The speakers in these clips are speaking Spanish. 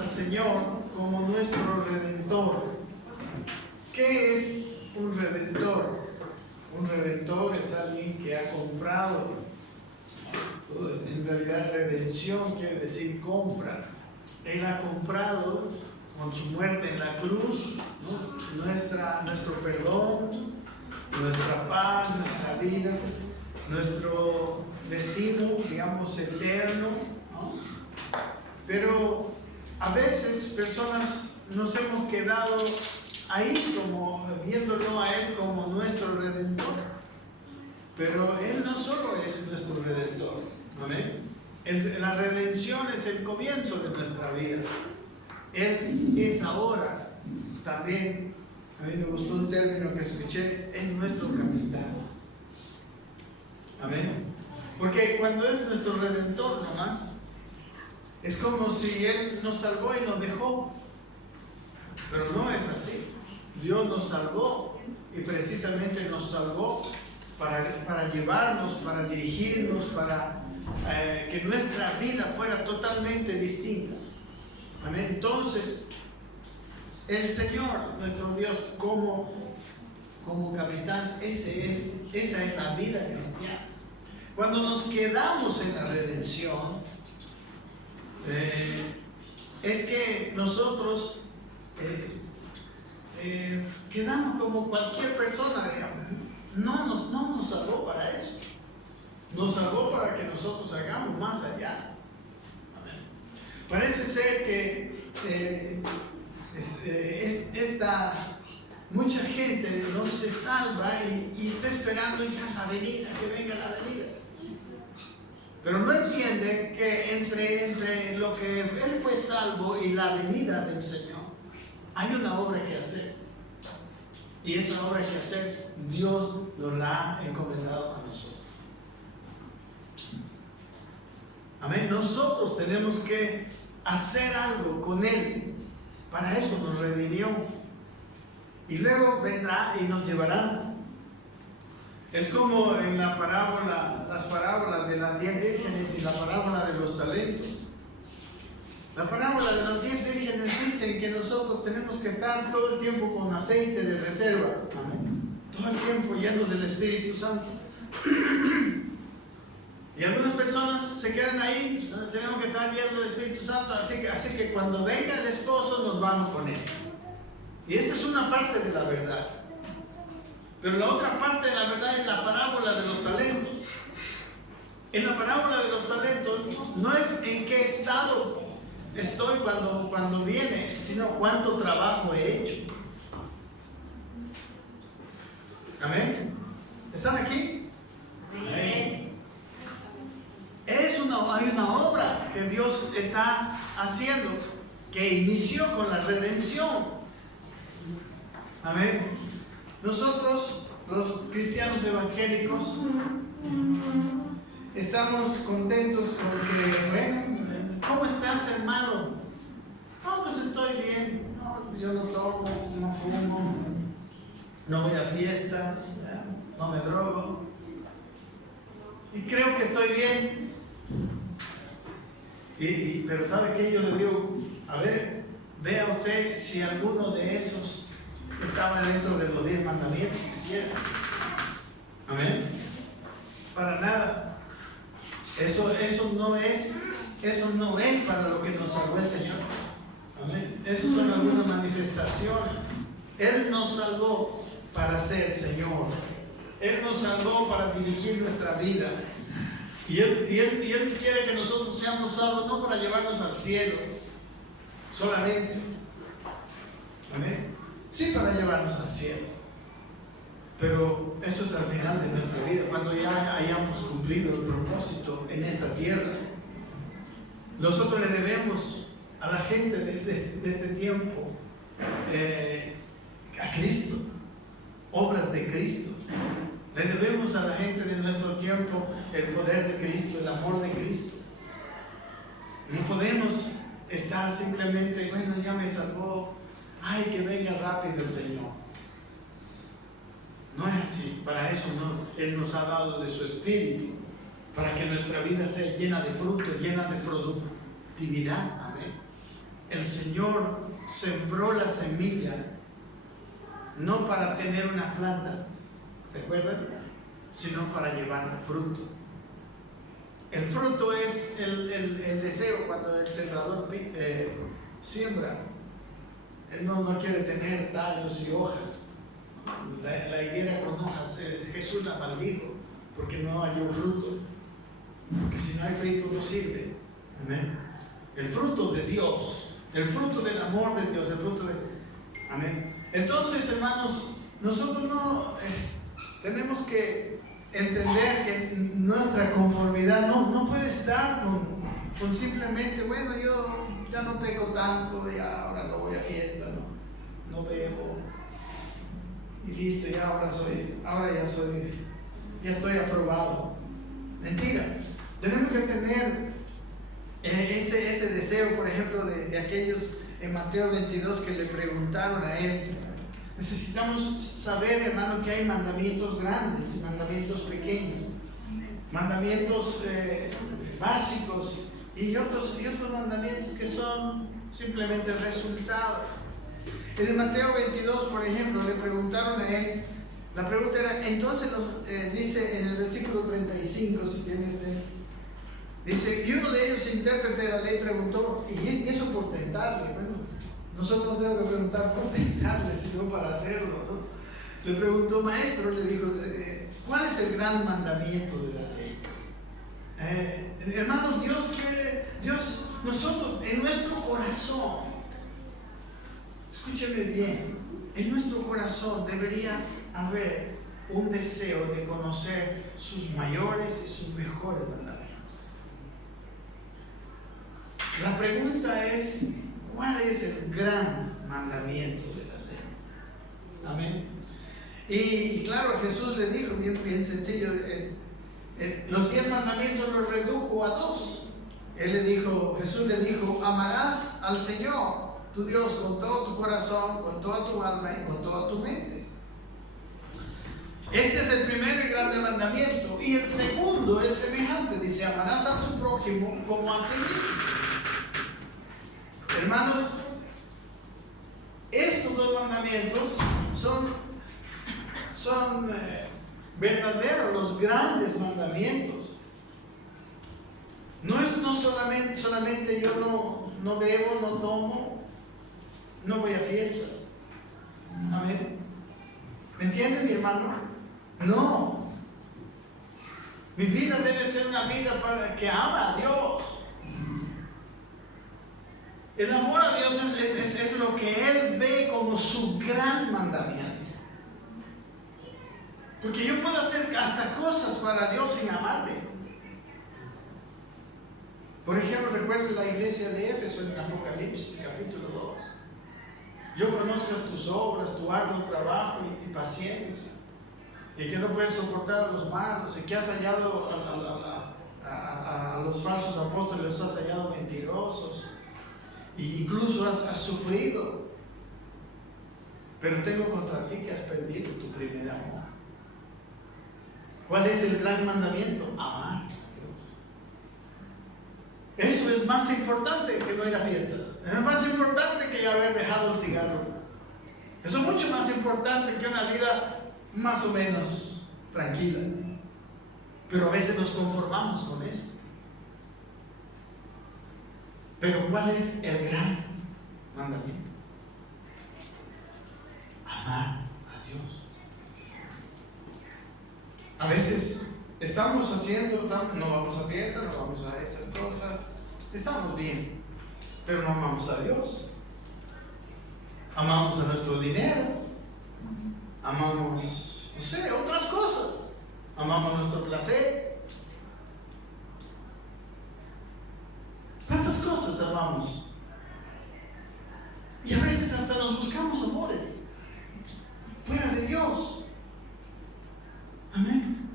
al Señor como nuestro Redentor. ¿Qué es un redentor? Un redentor es alguien que ha comprado. En realidad, redención quiere decir compra. Él ha comprado con su muerte en la cruz, ¿no?, nuestro perdón, nuestra paz, nuestra vida, nuestro destino, digamos, eterno, ¿no? Pero a veces personas nos hemos quedado ahí como viéndolo a Él como nuestro Redentor. Pero Él no solo es nuestro Redentor, ¿amén? La redención es el comienzo de nuestra vida. Él es ahora también, a mí me gustó un término que escuché, es nuestro capitán. Amén. Porque cuando es nuestro Redentor nomás, es como si Él nos salvó y nos dejó. Pero no es así. Dios nos salvó y precisamente nos salvó para llevarnos, para dirigirnos, para que nuestra vida fuera totalmente distinta. Amén. Entonces, el Señor, nuestro Dios, como capitán, esa es la vida cristiana. Cuando nos quedamos en la redención, es que nosotros quedamos como cualquier persona, digamos. No nos salvó para eso. Nos salvó para que nosotros hagamos más allá. Amén. Parece ser que mucha gente no se salva y está esperando ya la venida, que venga la venida. Pero no entienden que entre lo que Él fue salvo y la venida del Señor, hay una obra que hacer. Y esa obra que hacer, Dios nos la ha encomendado a nosotros. Amén. Nosotros tenemos que hacer algo con Él. Para eso nos redimió. Y luego vendrá y nos llevará. Es como en las parábolas de las 10 vírgenes y la parábola de los talentos. La parábola de las 10 vírgenes dicen que nosotros tenemos que estar todo el tiempo con aceite de reserva. Amén. Todo el tiempo llenos del Espíritu Santo. Y algunas personas se quedan ahí, tenemos que estar llenos del Espíritu Santo, así que cuando venga el esposo nos vamos con él. Y esta es una parte de la verdad. Pero la otra parte de la verdad es la parábola de los talentos. En la parábola de los talentos no es en qué estado estoy cuando viene, sino cuánto trabajo he hecho. Amén. ¿Están aquí? Amén. Hay una obra que Dios está haciendo, que inició con la redención. Amén. Nosotros, los cristianos evangélicos, estamos contentos con que, bueno, ¿cómo estás, hermano? No, pues estoy bien. No, yo no tomo, no fumo, no voy a fiestas, no me drogo. Y creo que estoy bien. Pero ¿sabe qué? Yo le digo, a ver, vea usted si alguno de esos estaba dentro de los 10 mandamientos, si quiere. Amén. Para nada. Eso no es para lo que nos salvó el Señor. Amén. Esas son algunas manifestaciones. Él nos salvó para ser Señor. Él nos salvó para dirigir nuestra vida. Y Él quiere que nosotros seamos salvos, no para llevarnos al cielo solamente. Amén. Sí, para llevarnos al cielo. Pero eso es al final de nuestra vida, cuando ya hayamos cumplido el propósito en esta tierra. Nosotros le debemos a la gente de este tiempo a Cristo, obras de Cristo. Le debemos a la gente de nuestro tiempo el poder de Cristo, el amor de Cristo. No podemos estar simplemente, bueno, ya me salvó, ay, que venga rápido el Señor. No es así. Para eso Él nos ha dado de su Espíritu, para que nuestra vida sea llena de fruto, llena de productividad. Amén. el Señor sembró la semilla no para tener una planta, ¿se acuerdan? Sino para llevar fruto. El fruto es el deseo cuando el sembrador siembra. Él no quiere tener tallos y hojas. La higuera con hojas, Jesús la maldijo porque no halló fruto. Porque si no hay fruto no sirve. Amén. El fruto de Dios, el fruto del amor de Dios, el fruto de... Amén. Entonces, hermanos, nosotros no tenemos que entender que nuestra conformidad no puede estar con simplemente, bueno, yo ya no peco tanto, ya ahora no voy a fiesta, no bebo y listo, ya estoy aprobado. Mentira. Tenemos que tener ese deseo, por ejemplo, de aquellos en Mateo 22 que le preguntaron a él. Necesitamos saber, hermano, que hay mandamientos grandes y mandamientos pequeños, mandamientos básicos y otros mandamientos que son simplemente resultados. En el Mateo 22, por ejemplo, le preguntaron a él, la pregunta era, entonces dice en el versículo 35, si tiene dice, y uno de ellos, intérprete de la ley, preguntó, y eso por tentarle. Bueno, nosotros no tenemos que preguntar por tentarle, sino para hacerlo, ¿no? Le preguntó, maestro, le dijo, ¿cuál es el gran mandamiento de la ley? Hermanos, nosotros, en nuestro corazón, escúcheme bien, en nuestro corazón debería haber un deseo de conocer sus mayores y sus mejores mandamientos. La pregunta es, ¿cuál es el gran mandamiento de la ley? Amén. Y claro, Jesús le dijo, bien sencillo, los 10 mandamientos los redujo a 2. Jesús le dijo, amarás al Señor, tu Dios, con todo tu corazón, con toda tu alma y con toda tu mente. Este es el primero y grande mandamiento. Y el segundo es semejante, dice, amarás a tu prójimo como a ti mismo. Hermanos, estos 2 mandamientos son verdaderos, los grandes mandamientos. No es solamente yo no bebo, no tomo, no voy a fiestas. Amén. ¿Me entiende, mi hermano? No. Mi vida debe ser una vida que ama a Dios. El amor a Dios es lo que Él ve como su gran mandamiento. Porque yo puedo hacer hasta cosas para Dios sin amarle. Por ejemplo, recuerden la iglesia de Éfeso en Apocalipsis, capítulo 2. Yo conozco tus obras, tu arduo trabajo y paciencia, y que no puedes soportar a los malos, y que has hallado a los falsos apóstoles, los has hallado mentirosos, e incluso has sufrido. Pero tengo contra ti que has perdido tu primer amor. ¿Cuál es el gran mandamiento? Amar a Dios. Eso es más importante que no ir a fiestas. Es más importante que haber dejado el cigarro. Eso es mucho más importante que una vida más o menos tranquila. Pero a veces nos conformamos con eso. Pero ¿cuál es el gran mandamiento? Amar a Dios. A veces estamos haciendo, no vamos a fiesta, no vamos a esas cosas, estamos bien, pero no amamos a Dios. Amamos a nuestro dinero, amamos, no sé, otras cosas, amamos nuestro placer. ¿Cuántas cosas amamos? Y a veces hasta nos buscamos amores fuera de Dios. Amén.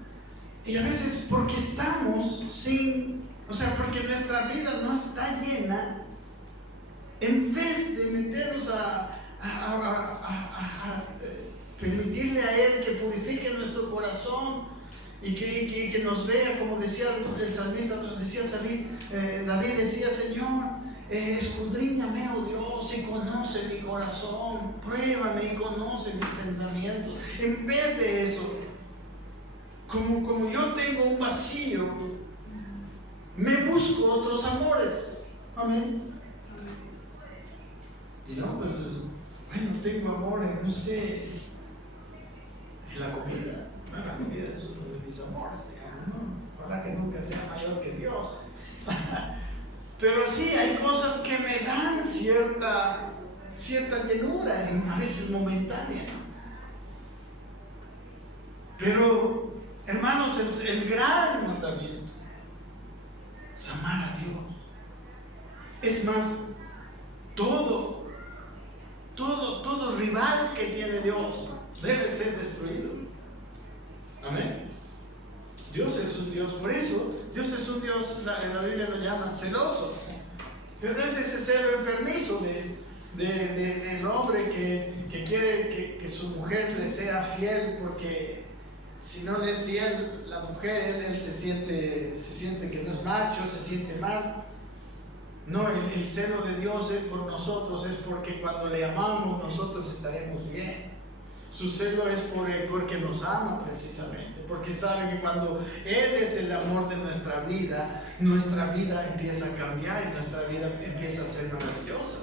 Y a veces porque estamos porque nuestra vida no está llena, en vez de meternos a permitirle a Él que purifique nuestro corazón y que nos vea, como decía el salmista, decía David decía, Señor, escudriñame, oh Dios, y conoce mi corazón, pruébame y conoce mis pensamientos. En vez de eso, como yo tengo un vacío, me busco otros amores. Amén. Y no, pues, bueno, tengo amores, no sé, en la comida. Bueno, la comida es uno de mis amores, digamos, ¿no? Ojalá que nunca sea mayor que Dios. Pero sí, hay cosas que me dan cierta llenura, a veces momentánea. Pero, hermanos, el gran mandamiento es amar a Dios. Es más, todo rival que tiene Dios debe ser destruido. Amén. Dios es un Dios, por eso Dios es un Dios, la Biblia lo llama celoso, pero es ese celo enfermizo del hombre que quiere que su mujer le sea fiel, porque si no le es fiel la mujer, él se siente que no es macho, se siente mal. No, el celo de Dios es por nosotros, es porque cuando le amamos nosotros estaremos bien. Su celo es porque nos ama precisamente, porque sabe que cuando Él es el amor de nuestra vida empieza a cambiar y nuestra vida empieza a ser maravillosa.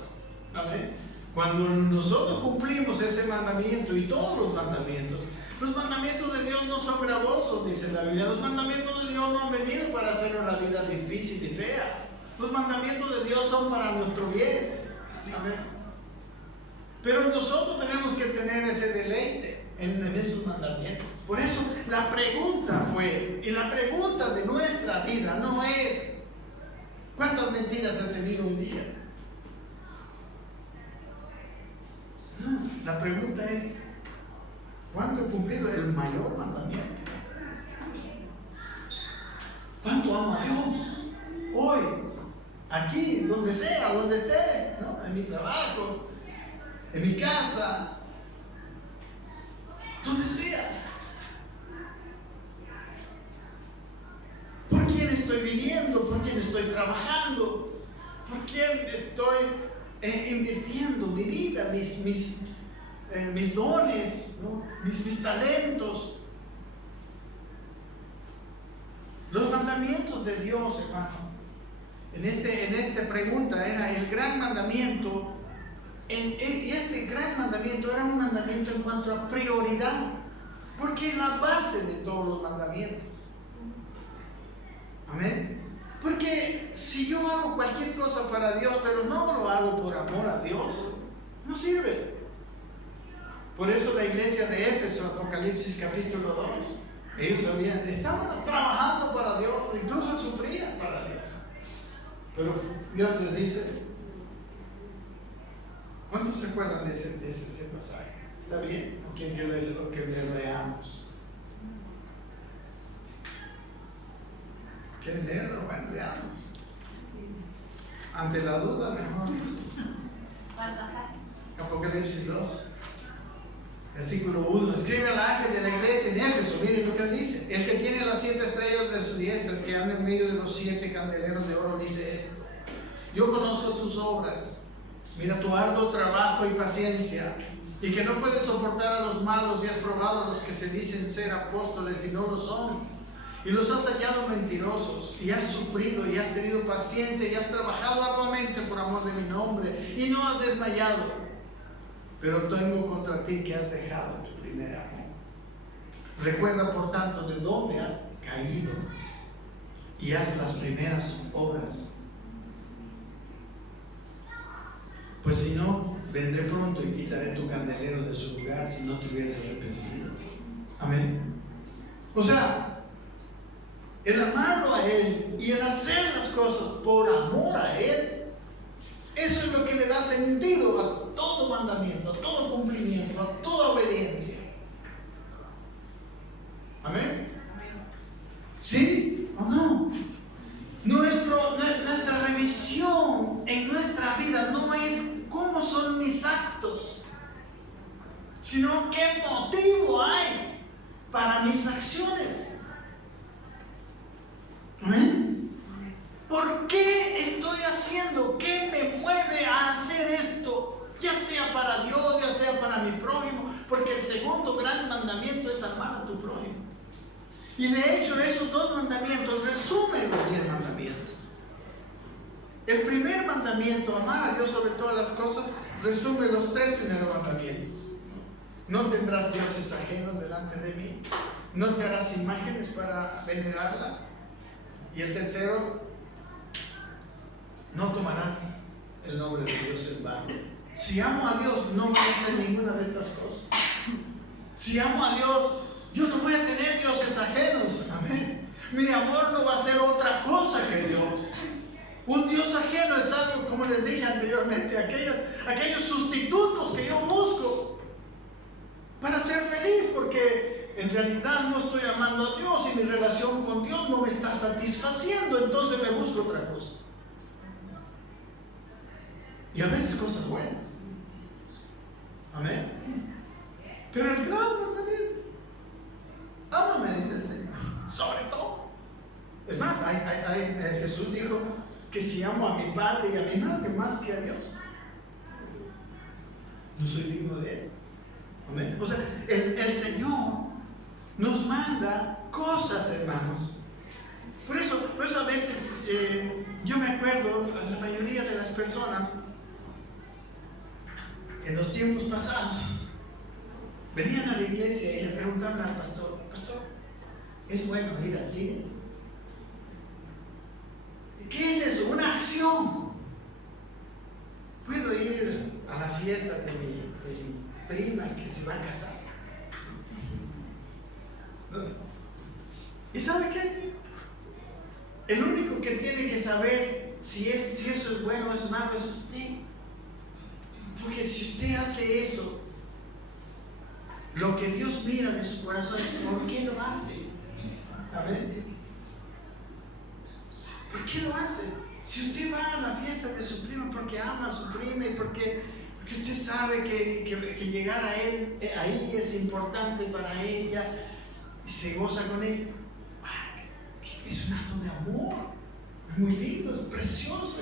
Amén. Cuando nosotros cumplimos ese mandamiento y todos los mandamientos de Dios no son gravosos, dice la Biblia. Los mandamientos de Dios no han venido para hacernos la vida difícil y fea. Los mandamientos de Dios son para nuestro bien. Amén. Pero nosotros tenemos que tener ese deleite en esos mandamientos. Por eso la pregunta fue, y la pregunta de nuestra vida no es ¿cuántas mentiras he tenido un día? No, la pregunta es ¿cuánto he cumplido el mayor mandamiento? ¿Cuánto amo a Dios? Hoy, aquí, donde sea, donde esté, ¿no? En mi trabajo, en mi casa, donde sea. ¿Por quién estoy viviendo? ¿Por quién estoy trabajando? ¿Por quién estoy invirtiendo mi vida, mis dones, ¿no? mis talentos? Los mandamientos de Dios, hermano, en esta pregunta era el gran mandamiento. Y este gran mandamiento era un mandamiento en cuanto a prioridad, porque es la base de todos los mandamientos. Amén. Porque si yo hago cualquier cosa para Dios, pero no lo hago por amor a Dios, no sirve. Por eso la iglesia de Éfeso, Apocalipsis capítulo 2, ellos estaban trabajando para Dios, incluso sufrían para Dios. Pero Dios les dice, ¿cuántos se acuerdan de ese pasaje? ¿Está bien? ¿O quieren que le leamos? ¿Quieren leerlo? Bueno, leamos. Ante la duda, mejor. ¿Cuál pasaje? Apocalipsis 2, versículo 1. Escribe al ángel de la iglesia en Éfeso. Miren lo que él dice. El que tiene las 7 estrellas de su diestra, el que anda en medio de los 7 candeleros de oro, dice esto: yo conozco tus obras. Mira tu arduo trabajo y paciencia, y que no puedes soportar a los malos, y has probado a los que se dicen ser apóstoles y no lo son, y los has hallado mentirosos, y has sufrido y has tenido paciencia y has trabajado arduamente por amor de mi nombre y no has desmayado. Pero tengo contra ti que has dejado tu primer amor. Recuerda por tanto de dónde has caído y haz las primeras obras. Pues si no, vendré pronto y quitaré tu candelero de su lugar si no te hubieras arrepentido. Amén. O sea, el amarlo a Él y el hacer las cosas por amor a Él, eso es lo que le da sentido a todo mandamiento, a todo cumplimiento, a toda obediencia. Amén. ¿Sí o no? Nuestra revisión en nuestra vida no es cómo son mis actos, sino qué motivo hay para mis acciones. Amén. ¿Por qué estoy haciendo? ¿Qué me mueve a hacer esto? Ya sea para Dios, ya sea para mi prójimo, porque el segundo gran mandamiento es amar a tu prójimo. Y de hecho esos dos mandamientos resumen los 10 mandamientos. El primer mandamiento, amar a Dios sobre todas las cosas, resume los 3 primeros mandamientos. No tendrás dioses ajenos delante de mí, no te harás imágenes para venerarlas. Y el tercero, no tomarás el nombre de Dios en vano. Si amo a Dios, no voy a hacer ninguna de estas cosas. Si amo a Dios, yo no voy a tener dioses ajenos. Amén. Mi amor no va a ser otra cosa que Dios. Un Dios ajeno es algo, como les dije anteriormente, aquellos sustitutos que yo busco para ser feliz, porque en realidad no estoy amando a Dios y mi relación con Dios no me está satisfaciendo, entonces me busco otra cosa. Y a veces cosas buenas. Amén. Pero el gran mandamiento, ámame, dice el Señor, sobre todo. Es más, Jesús dijo que si amo a mi padre y a mi madre más que a Dios, no soy digno de Él. Amén. O sea, el Señor nos manda cosas, hermanos. Por eso a veces yo me acuerdo, la mayoría de las personas en los tiempos pasados venían a la iglesia y le preguntaban al pastor: pastor, ¿es bueno ir al cine? ¿Qué es eso? Una acción. ¿Puedo ir a la fiesta de mi prima que se va a casar? No. ¿Y sabe qué? El único que tiene que saber si eso es bueno o es malo es usted. Porque si usted hace eso, lo que Dios mira de su corazón es ¿por qué lo hace? Amén. ¿Por qué lo hace? Si usted va a la fiesta de su primo porque ama a su prima y porque usted sabe que llegar a él, ahí es importante para ella y se goza con él, es un acto de amor muy lindo, es precioso.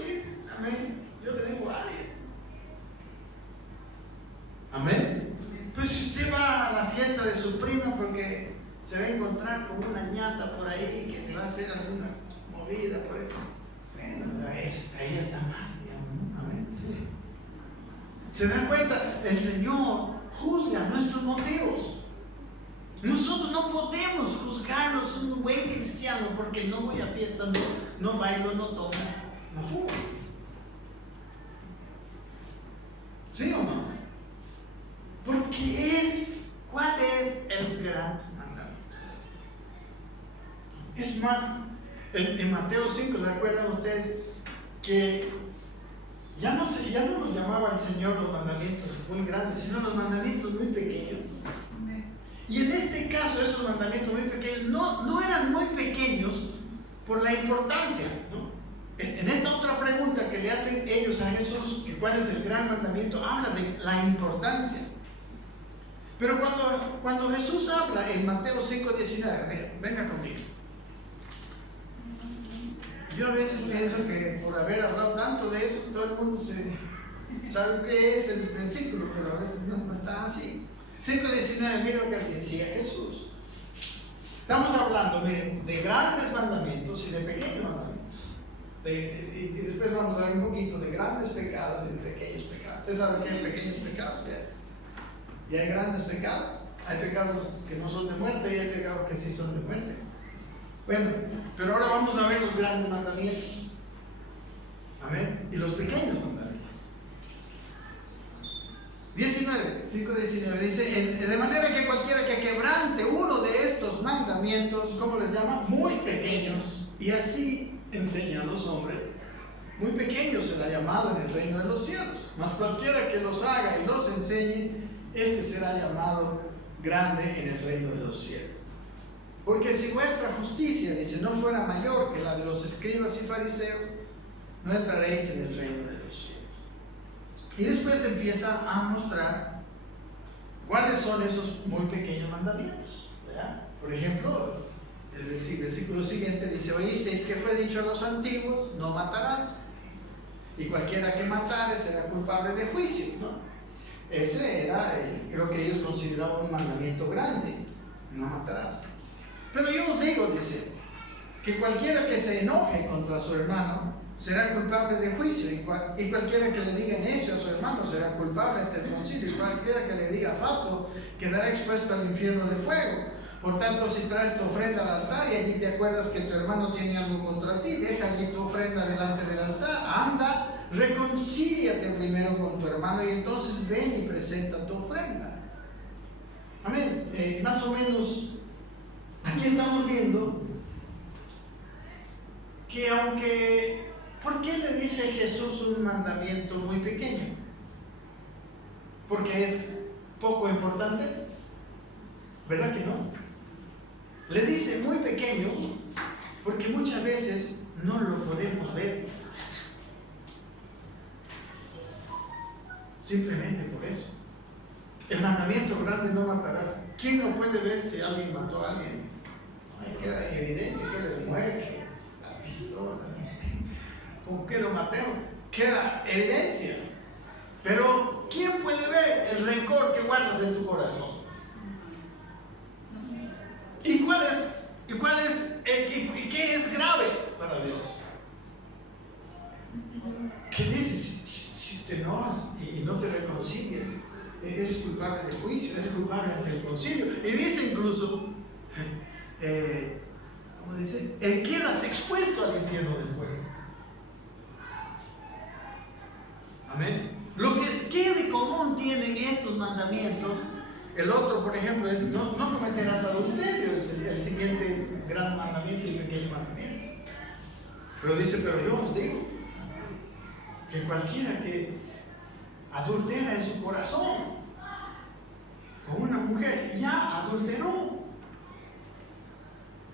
Amén. Yo le digo a él. Amén. Pues si usted va a la fiesta de su primo porque se va a encontrar con una ñata por ahí que se va a hacer alguna movida por ahí, bueno, ahí está mal, digamos. Amén. ¿Se dan cuenta? El Señor juzga nuestros motivos. Nosotros no podemos juzgarnos un buen cristiano porque no voy a fiestas, no bailo, no tomo, no fumo. ¿Sí o no? Porque ¿cuál es el gran mandamiento? Es más, en Mateo 5, ¿se acuerdan ustedes que ya no lo llamaba el Señor los mandamientos muy grandes, sino los mandamientos muy pequeños? Y en este caso, esos mandamientos muy pequeños no eran muy pequeños por la importancia, ¿no? En esta otra pregunta que le hacen ellos a Jesús, que cuál es el gran mandamiento, habla de la importancia. Pero cuando Jesús habla en Mateo 5:19, venga conmigo. Yo a veces pienso que por haber hablado tanto de eso, todo el mundo sabe qué es el versículo, pero a veces no está así. 5:19, mira lo que decía Jesús. Estamos hablando de grandes mandamientos y de pequeños mandamientos. Y después vamos a ver un poquito de grandes pecados y de pequeños pecados. Ustedes saben que hay pequeños pecados y hay grandes pecados. Hay pecados que no son de muerte y hay pecados que sí son de muerte. Bueno, pero ahora vamos a ver los grandes mandamientos. Amén. Y los pequeños mandamientos. 5:19 dice: de manera que cualquiera que quebrante uno de estos mandamientos, ¿cómo les llama? Muy pequeños, y así enseña a los hombres, muy pequeños será llamado en el reino de los cielos. Mas cualquiera que los haga y los enseñe, este será llamado grande en el reino de los cielos. Porque si vuestra justicia, dice, no fuera mayor que la de los escribas y fariseos, no entraréis en el reino de los cielos. Y después empieza a mostrar cuáles son esos muy pequeños mandamientos, ¿verdad? Por ejemplo, El versículo siguiente dice: oísteis que fue dicho a los antiguos, no matarás, y cualquiera que matare será culpable de juicio, ¿no? Ese era, creo que ellos consideraban un mandamiento grande: no matarás. Pero yo os digo, dice, que cualquiera que se enoje contra su hermano será culpable de juicio, y cualquiera que le diga necio a su hermano será culpable ante el concilio, y cualquiera que le diga fato quedará expuesto al infierno de fuego. Por tanto, si traes tu ofrenda al altar y allí te acuerdas que tu hermano tiene algo contra ti, deja allí tu ofrenda delante del altar, anda, reconcíliate primero con tu hermano y entonces ven y presenta tu ofrenda. Amén. Más o menos, aquí estamos viendo que aunque, ¿por qué le dice Jesús un mandamiento muy pequeño? ¿Porque es poco importante? ¿Verdad que no? Le dice muy pequeño porque muchas veces no lo podemos ver. Simplemente por eso. El mandamiento grande: no matarás. ¿Quién no puede ver si alguien mató a alguien? Ahí queda evidencia, queda muerte, la pistola, no sé. ¿Con qué lo matemos? Queda evidencia. Pero ¿quién puede ver el rencor que guardas en tu corazón? ¿Y qué es grave para Dios? ¿Qué dice? Si te enojas y no te reconcilias, eres culpable de juicio, eres culpable ante el concilio. Y dice incluso, ¿cómo dice? Quedas expuesto al infierno del fuego. Amén. ¿Qué de común tienen estos mandamientos? El otro, por ejemplo, es no cometerás adulterio, es el siguiente gran mandamiento y pequeño mandamiento. Pero dice: pero yo os digo que cualquiera que adultera en su corazón con una mujer, ya adulteró.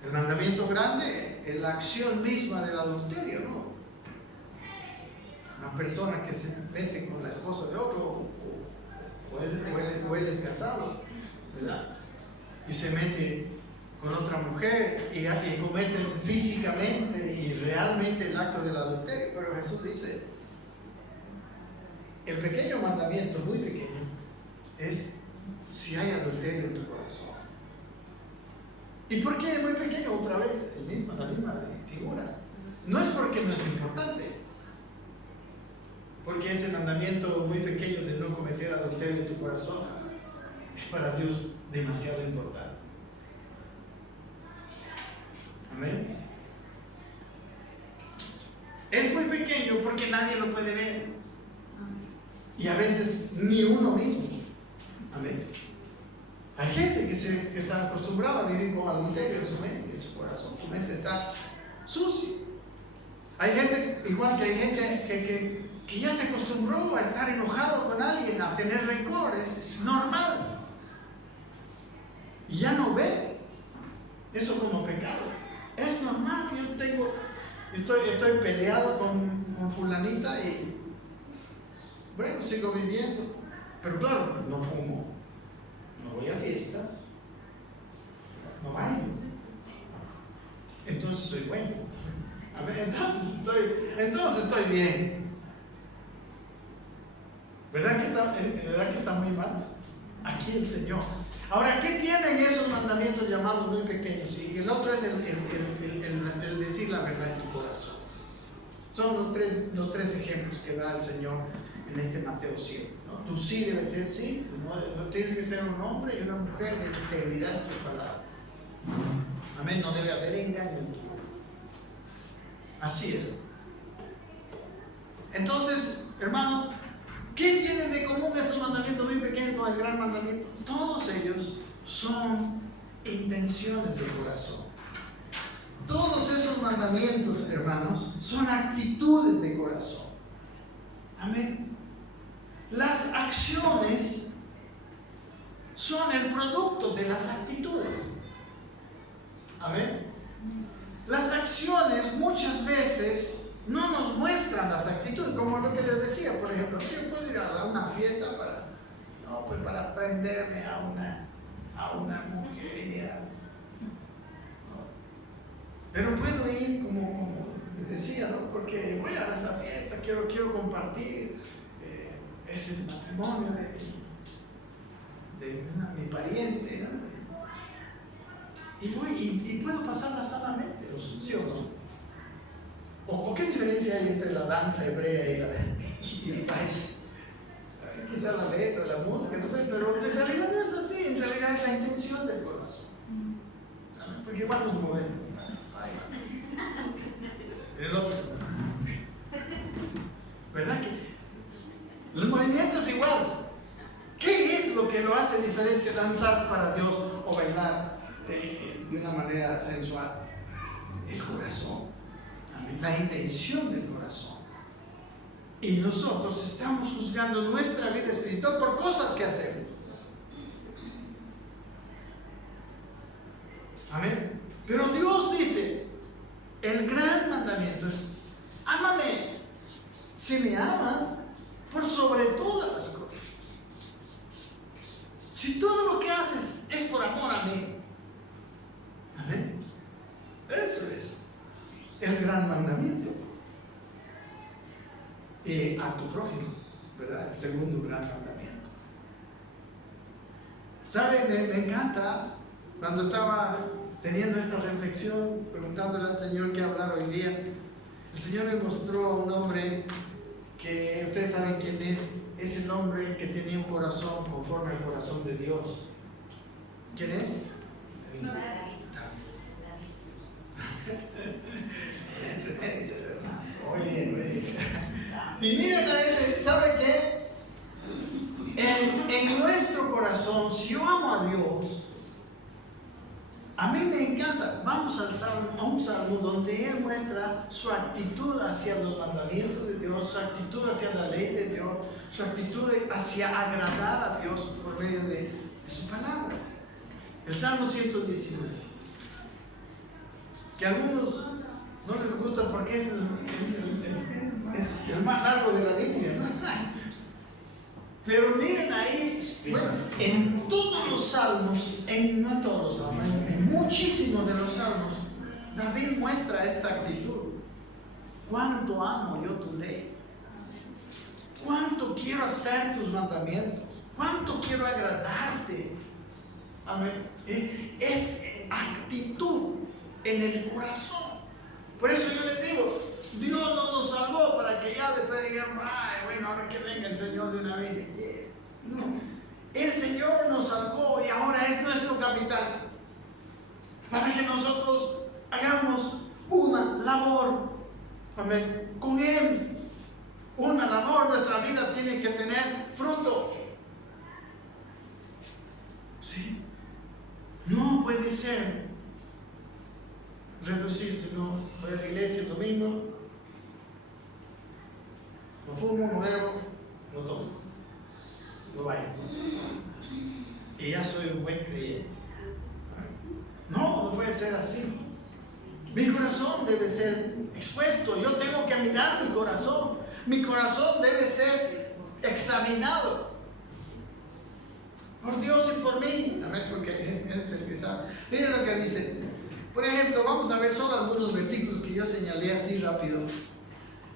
El mandamiento grande es la acción misma del adulterio, ¿no? Una persona que se mete con la esposa de otro, o él es casado, ¿verdad? Y se mete con otra mujer y cometen físicamente y realmente el acto del adulterio. Pero Jesús dice: el pequeño mandamiento, muy pequeño, es si hay adulterio en tu corazón. ¿Y por qué es muy pequeño? Otra vez, la misma figura. No es porque no es importante, porque ese mandamiento muy pequeño de no cometer adulterio en tu corazón es para Dios demasiado importante. Amén. Es muy pequeño porque nadie lo puede ver, y a veces ni uno mismo. Amén. Hay gente que está acostumbrada a vivir con adulterio en su mente, en su corazón. Su mente está sucia. Hay gente, igual que hay gente que ya se acostumbró a estar enojado con alguien, a tener rencor, es normal. Y ya no ve eso como pecado. Es normal. Yo estoy peleado con fulanita y bueno, sigo viviendo. Pero claro, no fumo, no voy a fiestas, no bailo. Entonces soy bueno. A ver, entonces estoy bien. ¿Verdad que está muy mal? Aquí el Señor. Ahora, ¿qué tienen esos mandamientos llamados muy pequeños? Y el otro es el decir la verdad en tu corazón. Son los tres ejemplos que da el Señor en este Mateo 7, ¿no? Tú sí debes ser sí, no tienes que ser un hombre y una mujer de integridad en tus palabras. Amén, no debe haber engaño en tu boca. Así es. Entonces, hermanos, ¿qué tienen de común estos mandamientos muy pequeños con el gran mandamiento? Todos ellos son intenciones del corazón. Todos esos mandamientos, hermanos, son actitudes de corazón. Amén. Las acciones son el producto de las actitudes. Amén. Las acciones muchas veces no nos muestran las actitudes, como lo que les decía, por ejemplo, yo puedo ir a una fiesta para prenderme a una mujer Pero puedo ir como les decía, ¿no? Porque voy a esa fiesta, quiero compartir, es el matrimonio de mi pariente, ¿no? Y voy y puedo pasarla sanamente, ¿sí o no? ¿O qué diferencia hay entre la danza hebrea y el baile? Quizá la letra, la música, no sé, pero en realidad no es así, en realidad es la intención del corazón. Porque igual nos movemos. El otro ¿verdad que el movimiento es igual? ¿Qué es lo que lo hace diferente danzar para Dios o bailar de una manera sensual? El corazón, la intención del corazón. Y nosotros estamos juzgando nuestra vida espiritual por cosas que hacemos. Amén. Pero Dios dice, el gran mandamiento es, ámame. Si me amas, por sobre todas las cosas. Si todo lo que haces es por amor a mí. Amén. Eso es el gran mandamiento. Y a tu prójimo, ¿verdad? El segundo gran mandamiento. ¿Sabe? Me encanta cuando estaba teniendo esta reflexión, preguntándole al Señor qué hablar hoy día. El Señor me mostró a un hombre que ustedes saben quién es el hombre que tenía un corazón conforme al corazón de Dios. ¿Quién es? Oye. Y miren a ese, ¿sabe qué? En nuestro corazón, si yo amo a Dios, a mí me encanta. Vamos a un salmo donde Él muestra su actitud hacia los mandamientos de Dios, su actitud hacia la ley de Dios, su actitud hacia agradar a Dios por medio de su palabra. El Salmo 119, que a algunos no les gusta porque es el más largo de la Biblia, ¿no? Pero miren ahí, bueno, en todos los salmos, no en todos los salmos, en muchísimos de los salmos, David muestra esta actitud. ¿Cuánto amo yo tu ley? ¿Cuánto quiero hacer tus mandamientos? ¿Cuánto quiero agradarte? Amén. Es actitud en el corazón. Por eso yo les digo, Dios no nos salvó para que ya después digan, ay, bueno, ahora que venga el Señor de una vez. No, el Señor nos salvó y ahora es nuestro capitán. Para que nosotros hagamos una labor, amén, con Él. Una labor, nuestra vida tiene que tener fruto. ¿Sí? No puede ser reducirse, no voy a la iglesia el domingo, no fumo, no bebo, no tomo, no bailo, y ya soy un buen creyente. No puede ser así. Mi corazón debe ser expuesto. Yo tengo que mirar mi corazón. Mi corazón debe ser examinado por Dios y por mí. Amén, porque Él es el que sabe. Miren lo que dice. Por ejemplo, vamos a ver solo algunos versículos que yo señalé así rápido.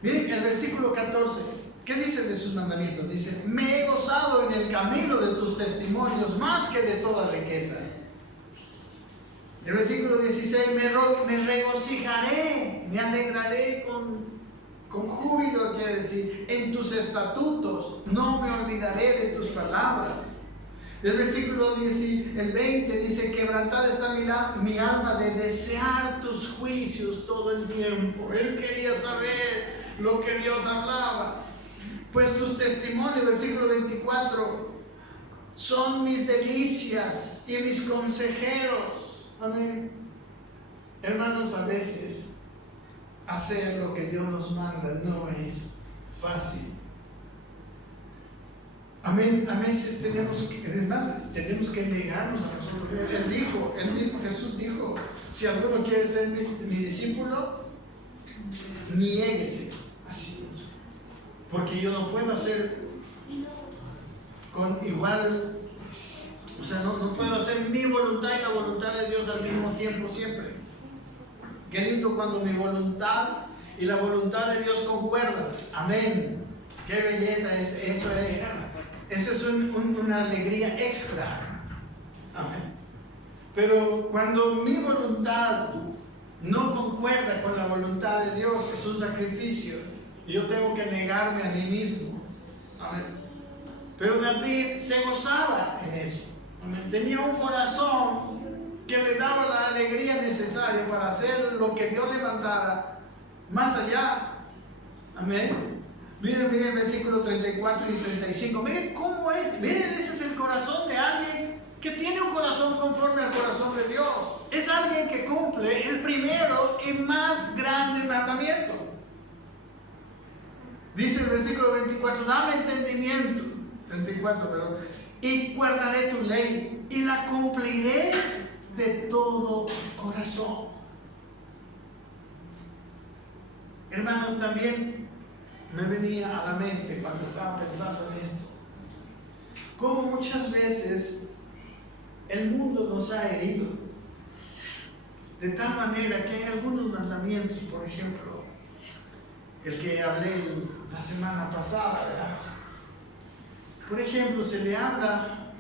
Miren el versículo 14. ¿Qué dice de sus mandamientos? Dice, me he gozado en el camino de tus testimonios más que de toda riqueza. El versículo 16, me regocijaré, me alegraré con júbilo, quiere decir, en tus estatutos, no me olvidaré de tus palabras. El versículo 20 dice, quebrantada está mi alma de desear tus juicios todo el tiempo. Él quería saber lo que Dios hablaba. Pues tus testimonios, versículo 24, son mis delicias y mis consejeros. Amén. Hermanos, a veces hacer lo que Dios nos manda no es fácil. Amén. A veces tenemos que negarnos a nosotros. Él mismo Jesús dijo, si alguno quiere ser mi discípulo, niéguese. Así es. Porque yo no puedo hacer con igual. O sea, no puedo hacer mi voluntad y la voluntad de Dios al mismo tiempo siempre. Qué lindo cuando mi voluntad y la voluntad de Dios concuerdan. Amén. Qué belleza eso es. Eso es una alegría extra. Amén. Pero cuando mi voluntad no concuerda con la voluntad de Dios, es un sacrificio. Y yo tengo que negarme a mí mismo. Amén. Pero David se gozaba en eso. Amén. Tenía un corazón que le daba la alegría necesaria para hacer lo que Dios le mandara más allá. Amén. Miren el versículo 34 y 35. Miren cómo es. Miren, ese es el corazón de alguien que tiene un corazón conforme al corazón de Dios. Es alguien que cumple el primero y más grande mandamiento. Dice el versículo 24: dame entendimiento. 34, perdón. Y guardaré tu ley y la cumpliré de todo corazón. Hermanos, también me venía a la mente cuando estaba pensando en esto, como muchas veces el mundo nos ha herido de tal manera que hay algunos mandamientos, por ejemplo, el que hablé la semana pasada, ¿verdad? Por ejemplo, se le habla,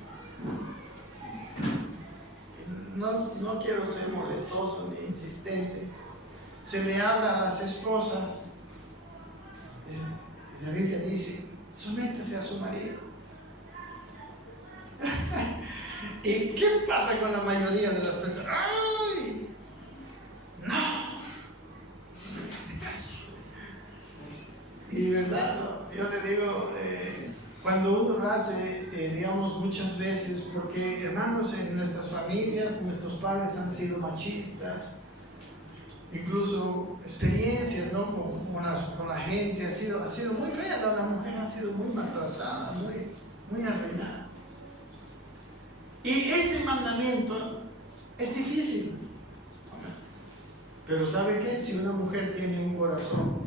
no quiero ser molestoso ni insistente, se le habla a las esposas. La Biblia dice: sométase a su marido. ¿Y qué pasa con la mayoría de las personas? ¡Ay! ¡No! Y verdad, ¿no? Yo le digo, cuando uno lo hace, digamos, muchas veces, porque hermanos, en nuestras familias, nuestros padres han sido machistas, incluso experiencias, ¿no? con la gente ha sido muy fea, ¿no? La mujer ha sido muy maltratada, muy arruinada. Y ese mandamiento es difícil. Pero ¿sabe qué? Si una mujer tiene un corazón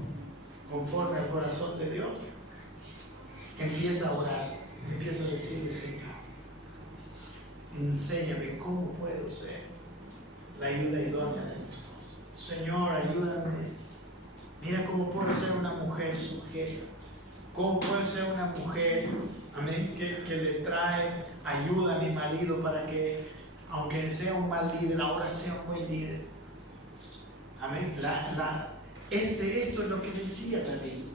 conforme al corazón de Dios, empieza a orar, empieza a decirle: Señor, enséñame cómo puedo ser la ayuda idónea de mi esposo. Señor, ayúdame. Mira cómo puedo ser una mujer sujeta. Cómo puedo ser una mujer, amén, que le trae ayuda a mi marido para que, aunque sea un mal líder, ahora sea un buen líder. Amén. Esto es lo que decía David.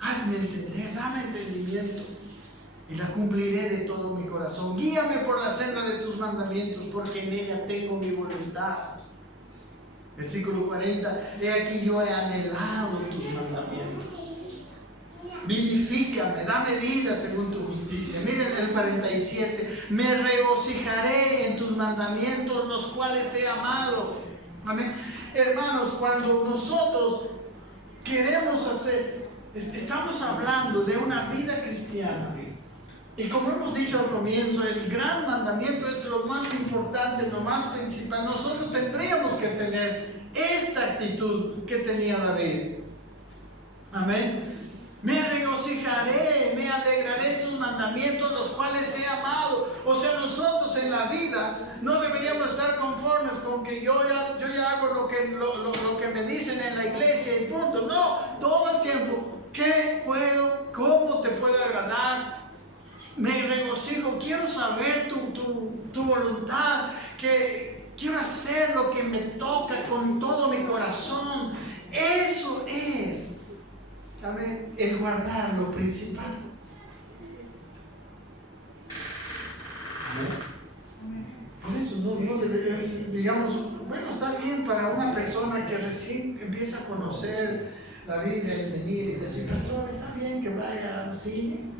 Hazme entender, dame entendimiento y la cumpliré de todo mi corazón. Guíame por la senda de tus mandamientos, porque en ella tengo mi voluntad. Versículo 40: he aquí yo he anhelado tus mandamientos. Vivifícame, dame vida según tu justicia. Miren el 47: me regocijaré en tus mandamientos, los cuales he amado. Amén. Hermanos, cuando nosotros queremos hacer, estamos hablando de una vida cristiana. Y como hemos dicho al comienzo, el gran mandamiento es lo más importante, lo más principal. Nosotros tendríamos que tener esta actitud que tenía David. Amén. Me regocijaré, me alegraré en tus mandamientos, los cuales he amado. O sea, nosotros en la vida no deberíamos estar conformes con que yo ya hago lo que me dicen en la iglesia y punto. No, todo el tiempo. ¿Qué puedo? ¿Cómo te puedo agradar? Me regocijo, quiero saber tu voluntad, que quiero hacer lo que me toca con todo mi corazón. Eso es, amén, el guardar lo principal. Amén. Por eso no debe, digamos, bueno, está bien para una persona que recién empieza a conocer la Biblia y venir y decir: pastor, está bien que vaya al cine.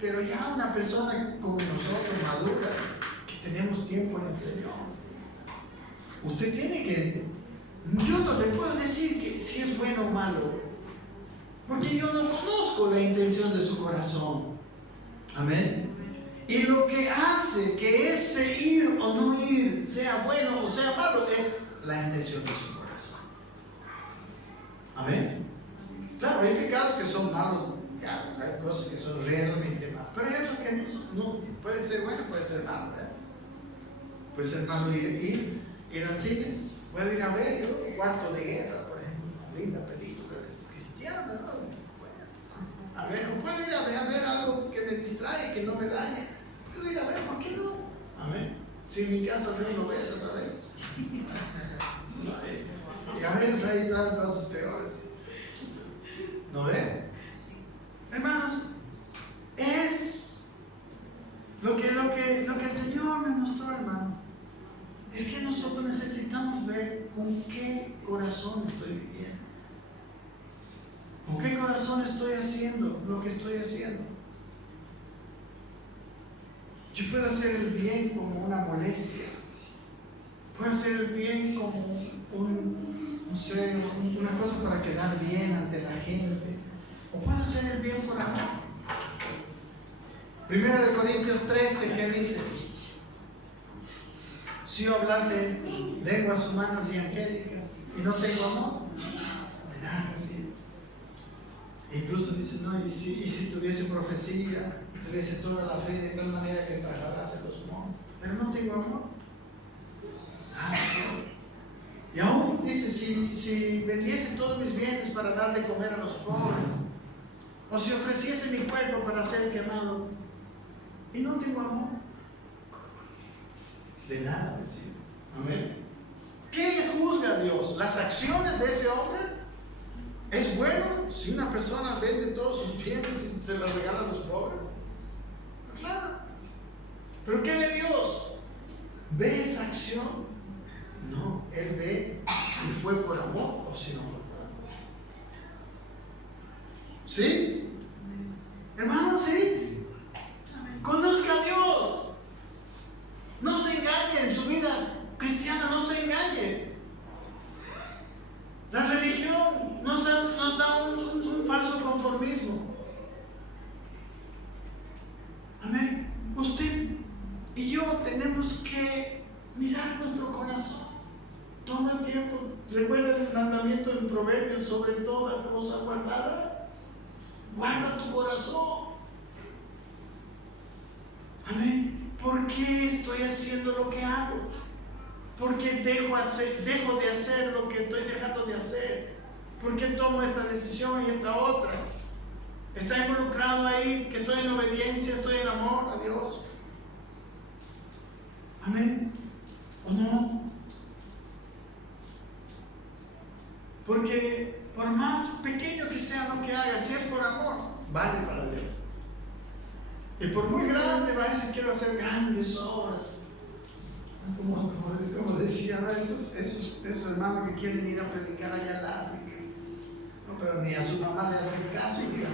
Pero ya una persona como nosotros, madura, que tenemos tiempo en el Señor, usted tiene que, yo no le puedo decir que si es bueno o malo, porque yo no conozco la intención de su corazón. Amén. Y lo que hace que ese ir o no ir sea bueno o sea malo es la intención de su corazón. Amén. Claro, hay pecados que son malos. Hay cosas que son realmente malas, pero hay otras que no puede ser bueno, puede ser malo, ¿verdad? Puede ser malo ir al cine, Puede ir a ver, yo, Cuarto de Guerra, por ejemplo, una linda película cristiana, ¿no? Bueno, a ver, puedo ir a ver algo que me distrae, que no me dañe. Puedo ir a ver, ¿por qué no? Amén. Si en mi casa veo novelas a veces. Y a veces ahí están cosas peores. ¿No ves? Hermanos, es lo que el Señor me mostró, hermano. Es que nosotros necesitamos ver con qué corazón estoy viviendo. ¿Con qué corazón estoy haciendo lo que estoy haciendo? Yo puedo hacer el bien como una molestia. Puedo hacer el bien como una cosa para quedar bien ante la gente. O puedo hacer el bien por amor. 1 Corintios 13, ¿qué dice? Si yo hablase lenguas humanas y angélicas y no tengo amor, de nada sirve. Incluso dice, no, y si tuviese profecía, tuviese toda la fe de tal manera que trasladase los montes, pero no tengo amor, nada sirve. Y aún dice, si vendiese todos mis bienes para dar de comer a los pobres, o si ofreciese mi cuerpo para ser quemado, y no tengo amor, de nada me sirve. Amén. ¿Qué juzga a Dios? ¿Las acciones de ese hombre? ¿Es bueno si una persona vende todos sus bienes y se los regala a los pobres? Claro. ¿Pero qué ve Dios? ¿Ve esa acción? No, Él ve si fue por amor o si no fue por amor. ¿Sí? Hermano, ¿sí? Conozca a Dios. No se engañe en su vida cristiana, no se engañe. La religión nos da un falso conformismo. Amén. Usted y yo tenemos que mirar nuestro corazón todo el tiempo. Recuerda el mandamiento en Proverbios: sobre toda cosa guardada, guarda tu corazón. Amén. ¿Por qué estoy haciendo lo que hago? ¿Por qué dejo de hacer lo que estoy dejando de hacer? ¿Por qué tomo esta decisión y esta otra? ¿Está involucrado ahí que estoy en obediencia, estoy en amor a Dios? Amén. ¿O no? Porque por más pequeño que sea lo que haga, si es por amor, vale para Dios. Y por muy grande va a decir, quiero hacer grandes obras. Como decía, ¿no? esos hermanos que quieren ir a predicar allá al África. No, pero ni a su mamá le hacen caso. Digan,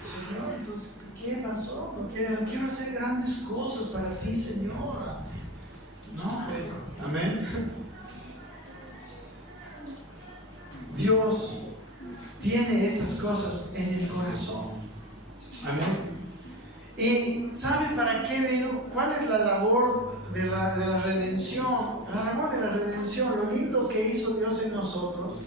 Señor, entonces, ¿qué pasó? No, quiero hacer grandes cosas para ti, Señor. No, pues, amén. Dios tiene estas cosas en el corazón. Amén. ¿Y sabe para qué vino? ¿Cuál es la labor de la redención? La labor de la redención, lo lindo que hizo Dios en nosotros,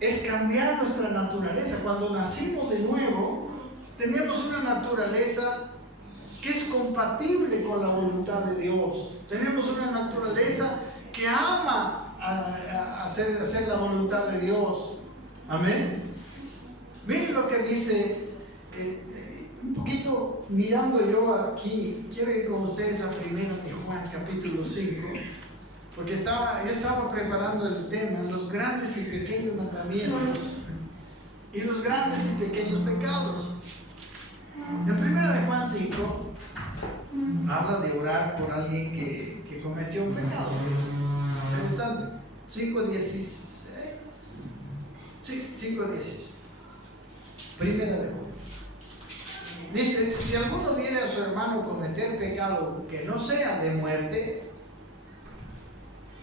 es cambiar nuestra naturaleza. Cuando nacimos de nuevo, tenemos una naturaleza que es compatible con la voluntad de Dios. Tenemos una naturaleza que ama hacer la voluntad de Dios. Amén. Miren lo que dice. Un poquito mirando yo aquí, quiero ir con ustedes a 1 de Juan capítulo 5, porque yo estaba preparando el tema, los grandes y pequeños mandamientos y los grandes y pequeños pecados. En 1 de Juan 5 habla de orar por alguien que cometió un pecado. Interesante. 5:16. Sí, 5:16. 1 de Juan. Dice, si alguno viene a su hermano cometer pecado que no sea de muerte,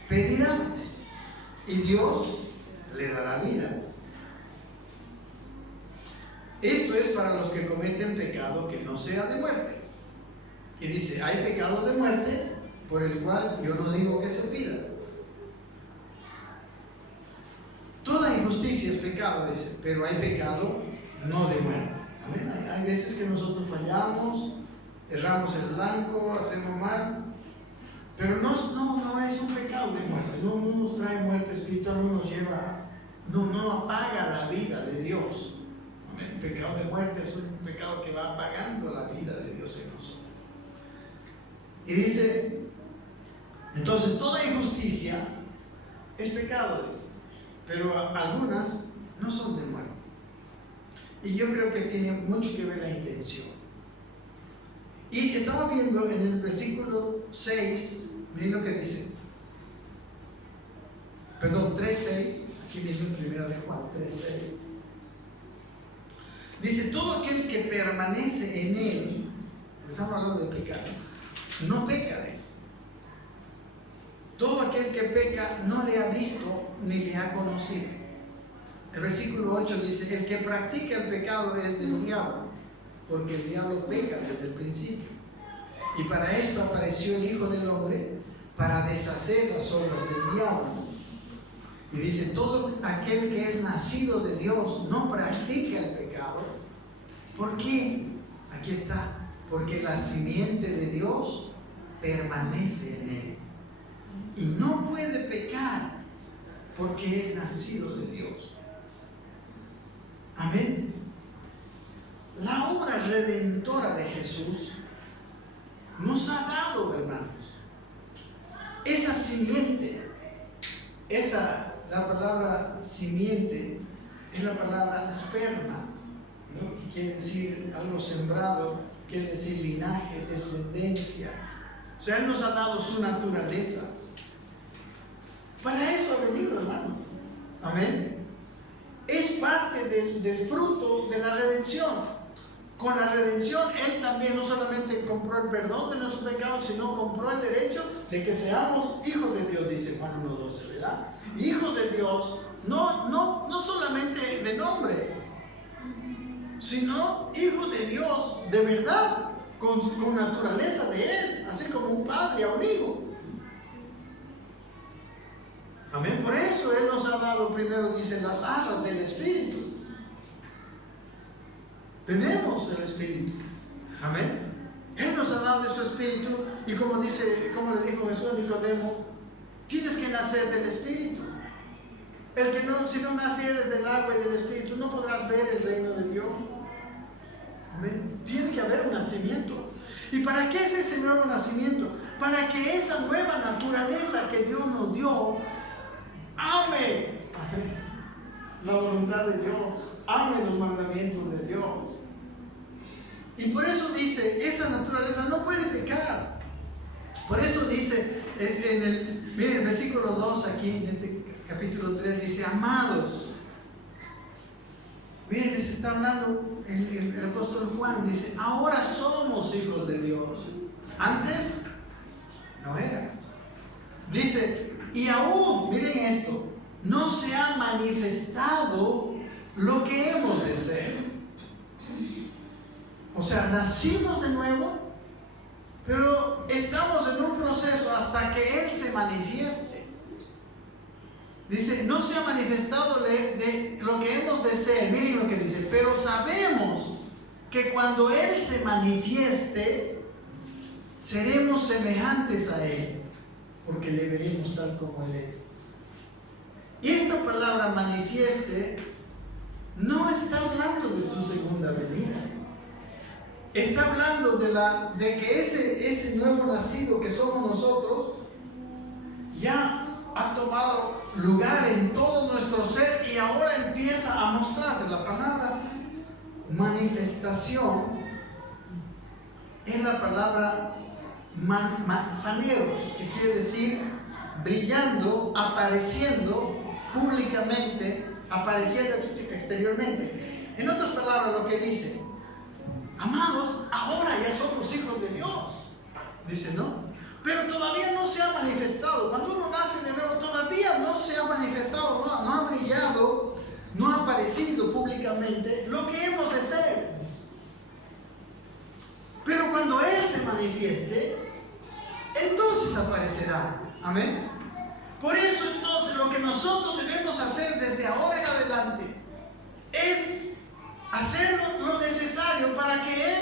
pedirá y Dios le dará vida. Esto es para los que cometen pecado que no sea de muerte. Y dice, hay pecado de muerte por el cual yo no digo que se pida. Toda injusticia es pecado, dice, pero hay pecado no de muerte. Amén. Hay veces que nosotros fallamos, erramos el blanco, hacemos mal, Pero no es un pecado de muerte, no nos trae muerte espiritual, no nos lleva, no apaga la vida de Dios. El pecado de muerte es un pecado que va apagando la vida de Dios en nosotros. Y dice, entonces toda injusticia es pecado, dice, pero algunas no son de muerte. Y yo creo que tiene mucho que ver la intención. Y estaba viendo en el versículo 6, miren lo que dice. Perdón, 3:6, aquí mismo en 1 de Juan 3:6. Dice, todo aquel que permanece en él, pues estamos hablando de pecado, no peca, dice. Todo aquel que peca no le ha visto ni le ha conocido. El versículo 8 dice, el que practica el pecado es del diablo, porque el diablo peca desde el principio. Y para esto apareció el Hijo del Hombre, para deshacer las obras del diablo. Y dice, todo aquel que es nacido de Dios no practica el pecado. ¿Por qué? Aquí está. Porque la simiente de Dios permanece en él. Y no puede pecar porque es nacido de Dios. Amén. La obra redentora de Jesús nos ha dado, hermanos, esa simiente. La palabra simiente es la palabra esperma, ¿no? Que quiere decir algo sembrado, quiere decir linaje, descendencia. O sea, Él nos ha dado su naturaleza. Para eso ha venido, hermanos. Amén. Es parte del fruto de la redención. Con la redención, Él también no solamente compró el perdón de nuestros pecados, sino compró el derecho de que seamos hijos de Dios, dice Juan 1:12, ¿verdad? Hijos de Dios, no solamente de nombre, sino hijos de Dios de verdad, con naturaleza de Él, así como un padre a un hijo. Amén. Por eso Él nos ha dado primero, dice, las arras del Espíritu. Tenemos el Espíritu. Amén. Él nos ha dado de su Espíritu y como le dijo Jesús a Nicodemo, tienes que nacer del Espíritu. El que si no nacieres del agua y del Espíritu, no podrás ver el reino de Dios. Amén. Tiene que haber un nacimiento. ¿Y para qué es ese nuevo nacimiento? Para que esa nueva naturaleza que Dios nos dio ame la voluntad de Dios, ame los mandamientos de Dios. Y por eso dice, esa naturaleza no puede pecar. Por eso dice, miren el versículo 2 aquí, en este capítulo 3, dice, amados. Miren, les está hablando el apóstol Juan, dice, ahora somos hijos de Dios. Antes no era. Dice, y aún, miren esto, no se ha manifestado lo que hemos de ser. O sea, nacimos de nuevo, pero estamos en un proceso hasta que Él se manifieste. Dice, no se ha manifestado de lo que hemos de ser. Miren lo que dice, pero sabemos que cuando Él se manifieste, seremos semejantes a Él, porque le veremos tal como Él es. Y esta palabra manifieste no está hablando de su segunda venida. Está hablando de que ese nuevo nacido que somos nosotros ya ha tomado lugar en todo nuestro ser y ahora empieza a mostrarse. La palabra manifestación es la palabra faneros, que quiere decir brillando, apareciendo públicamente, apareciendo exteriormente. En otras palabras, lo que dice, amados, ahora ya somos hijos de Dios. Dice, ¿no? Pero todavía no se ha manifestado. Cuando uno nace de nuevo, todavía no se ha manifestado, no ha brillado, no ha aparecido públicamente lo que hemos de ser. Pero cuando Él se manifieste, entonces aparecerá. Amén. Por eso entonces lo que nosotros debemos hacer desde ahora en adelante es hacer lo necesario para que Él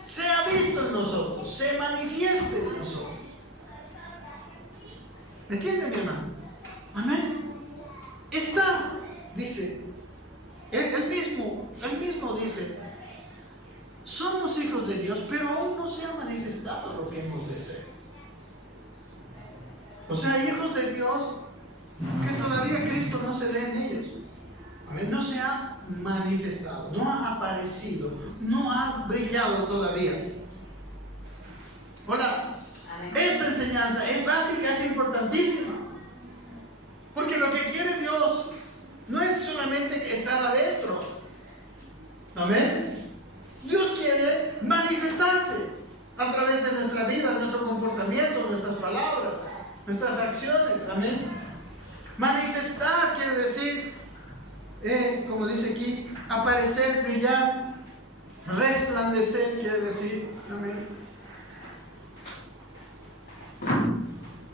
sea visto en nosotros, se manifieste en nosotros. ¿Me entiende, mi hermano? Amén. Está, dice, él mismo dice, somos hijos de Dios, pero aún no se ha manifestado lo que hemos de ser. O sea, hijos de Dios que todavía Cristo no se ve en ellos. Amén. No se ha manifestado, no ha aparecido, no ha brillado todavía. Hola. Amén. Esta enseñanza es básica, es importantísima. Porque lo que quiere Dios no es solamente estar adentro. Amén. Dios quiere manifestarse a través de nuestra vida, nuestro comportamiento, nuestras palabras, nuestras acciones. Amén. Manifestar quiere decir, como dice aquí, aparecer, brillar, resplandecer quiere decir. Amén.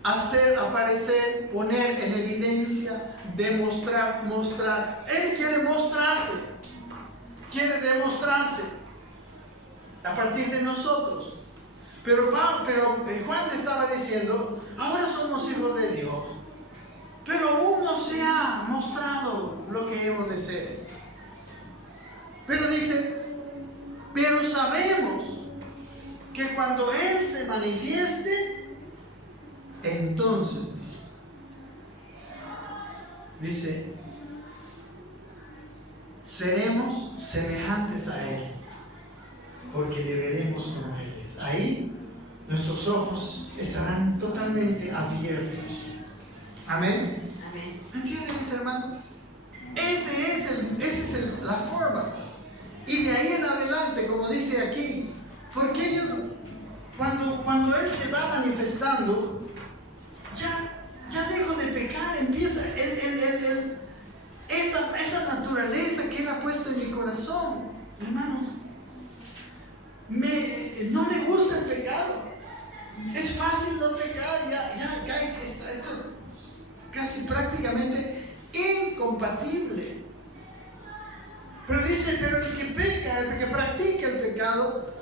Hacer, aparecer, poner en evidencia, demostrar, mostrar. Él quiere mostrarse, quiere demostrarse a partir de nosotros. Pero Juan estaba diciendo, ahora somos hijos de Dios, pero aún no se ha mostrado lo que hemos de ser. Pero dice, pero sabemos que cuando Él se manifieste, entonces dice, seremos semejantes a Él, porque le veremos como Él es. Ahí nuestros ojos estarán totalmente abiertos. Amén. Amén. ¿Me entienden, mis hermanos? Esa es la forma. Y de ahí en adelante, como dice aquí, porque cuando Él se va manifestando, ya dejo de pecar, empieza esa naturaleza que Él ha puesto en mi corazón, hermanos. No me gusta el pecado. Es fácil no pecar, ya cae, esto es casi prácticamente incompatible. Pero dice, pero el que peca, el que practica el pecado,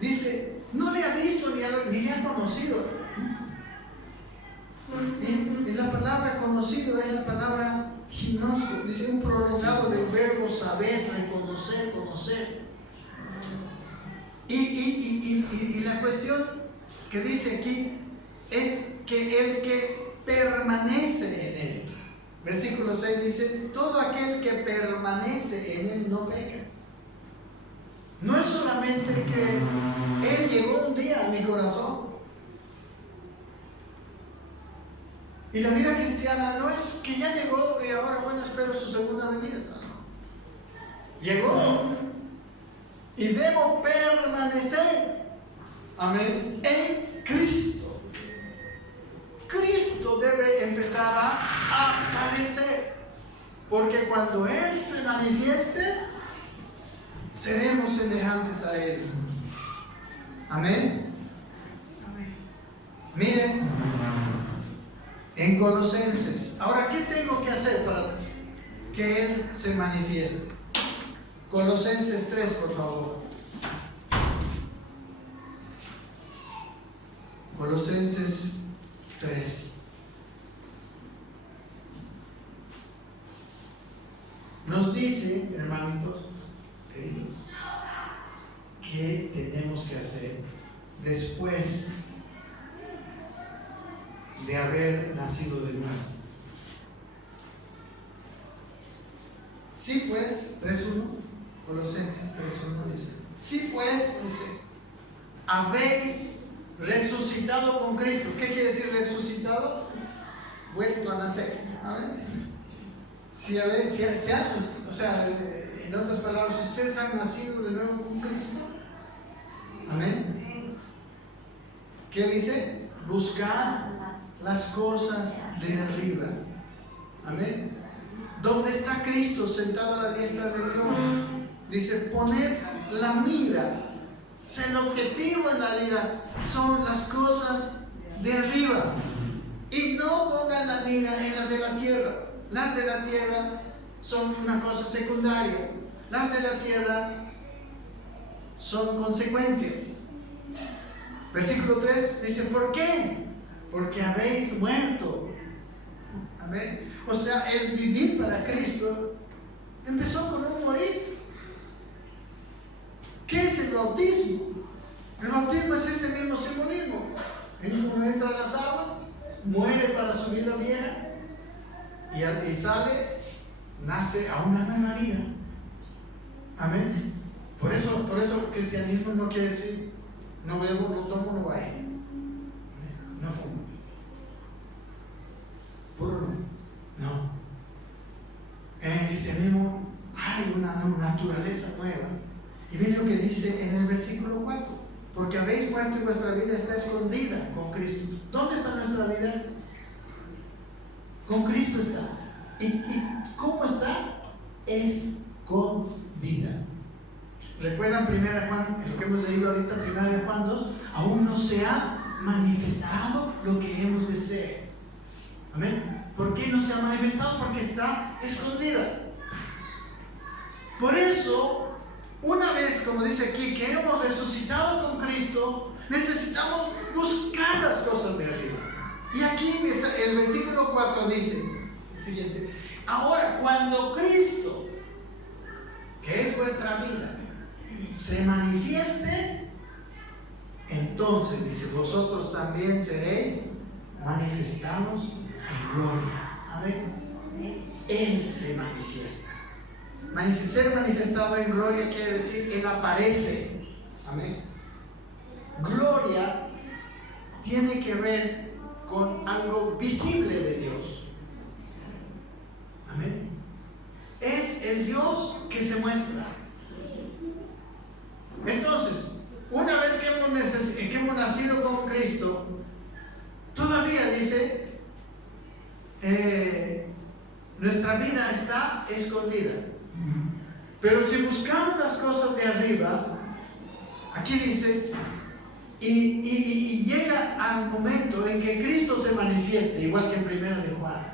dice, no le ha visto ni le ha conocido. En la palabra conocido es la palabra ginosko, dice un prolongado del verbo saber, reconocer, conocer. Y la cuestión que dice aquí es que el que permanece en Él. Versículo 6 dice, todo aquel que permanece en Él no peca. No es solamente que Él llegó un día a mi corazón. Y la vida cristiana no es que ya llegó y ahora, bueno, espero su segunda venida. No. Llegó y debo permanecer, amén, en Cristo. Cristo debe empezar a aparecer, porque cuando Él se manifieste, seremos semejantes a Él. Amén. Miren, en Colosenses, ahora, ¿qué tengo que hacer para que Él se manifieste? Colosenses 3, por favor. Colosenses 3. Nos dice, hermanitos, ¿qué tenemos que hacer después de haber nacido de nuevo? Sí, pues, 3.1, Colosenses 3.1 dice, sí, pues, dice, habéis resucitado con Cristo. ¿Qué quiere decir resucitado? Vuelto a nacer. A ver. O sea, en otras palabras, si ustedes han nacido de nuevo con Cristo, amén. ¿Qué dice? Buscar las cosas de arriba. Amén. ¿Dónde está Cristo sentado a la diestra de Dios? Dice, poned la mira. O sea, el objetivo en la vida son las cosas de arriba. Y no pongan la mira en las de la tierra. Las de la tierra son una cosa secundaria. Las de la tierra son consecuencias. Versículo 3 dice, ¿por qué? porque habéis muerto. Amén. O sea, el vivir para Cristo empezó con un morir. ¿Qué es el bautismo? El bautismo es ese mismo simbolismo. Uno entra a las aguas, muere para su vida vieja y sale, nace a una nueva vida. Amén. Por eso cristianismo no quiere decir no bebo, no tomo, no bailo, no fumo, puro no. En el cristianismo hay una naturaleza nueva. Y ven lo que dice en el versículo 4: porque habéis muerto y vuestra vida está escondida con Cristo. ¿Dónde está nuestra vida? Con Cristo está. ¿Y cómo está? Escondida. ¿Recuerdan 1 Juan, lo que hemos leído ahorita, 1 Juan 2? Aún no se ha manifestado lo que hemos de ser. Amén. ¿Por qué no se ha manifestado? Porque está escondida. Por eso, una vez, como dice aquí, que hemos resucitado con Cristo, necesitamos buscar las cosas de arriba. Y aquí el versículo 4 dice el siguiente: ahora, cuando Cristo, que es vuestra vida, se manifieste, entonces, dice, vosotros también seréis manifestados en gloria. Amén. Él se manifiesta. Ser manifestado en gloria quiere decir Él aparece. Amén. Gloria tiene que ver con algo visible de Dios. Amén. Es el Dios que se muestra. Entonces, una vez que hemos nacido con Cristo, todavía dice, nuestra vida está escondida. Pero si buscamos las cosas de arriba, aquí dice, y llega al momento en que Cristo se manifieste, igual que en 1 de Juan.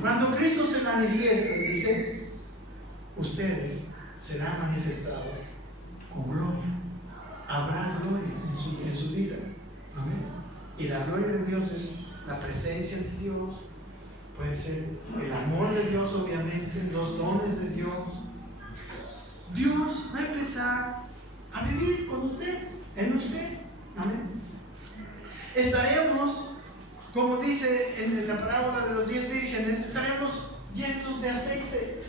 Cuando Cristo se manifieste, dice, ustedes serán manifestados con gloria. Habrá gloria en su vida. Amén. Y la gloria de Dios es la presencia de Dios. Puede ser el amor de Dios, obviamente, los dones de Dios. Dios va a empezar a vivir con usted, en usted. Amén. Estaremos, como dice en la parábola de los 10 vírgenes, estaremos llenos de aceite.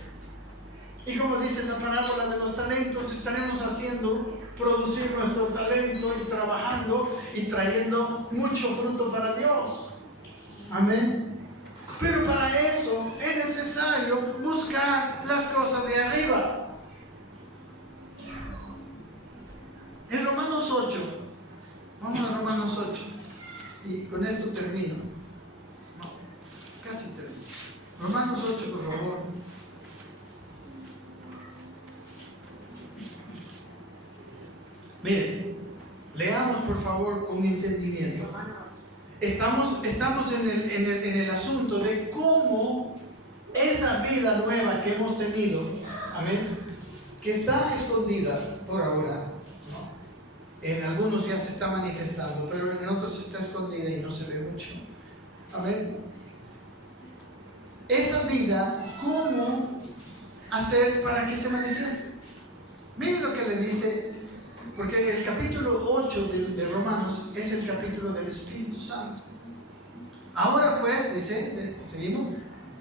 Y como dice en la parábola de los talentos, estaremos haciendo producir nuestro talento y trabajando y trayendo mucho fruto para Dios. Amén. Pero para eso es necesario buscar las cosas de arriba. En Romanos 8, vamos a Romanos 8, y con esto termino. No, casi termino. Romanos 8, por favor. Miren, leamos por favor con entendimiento. Estamos en el asunto de cómo esa vida nueva que hemos tenido, amén, que está escondida por ahora, ¿no? En algunos ya se está manifestando, pero en otros está escondida y no se ve mucho. Amén. Esa vida, ¿cómo hacer para que se manifieste? Miren lo que le dice, porque el capítulo 8 de Romanos es el capítulo del Espíritu Santo. Ahora pues, dice, seguimos,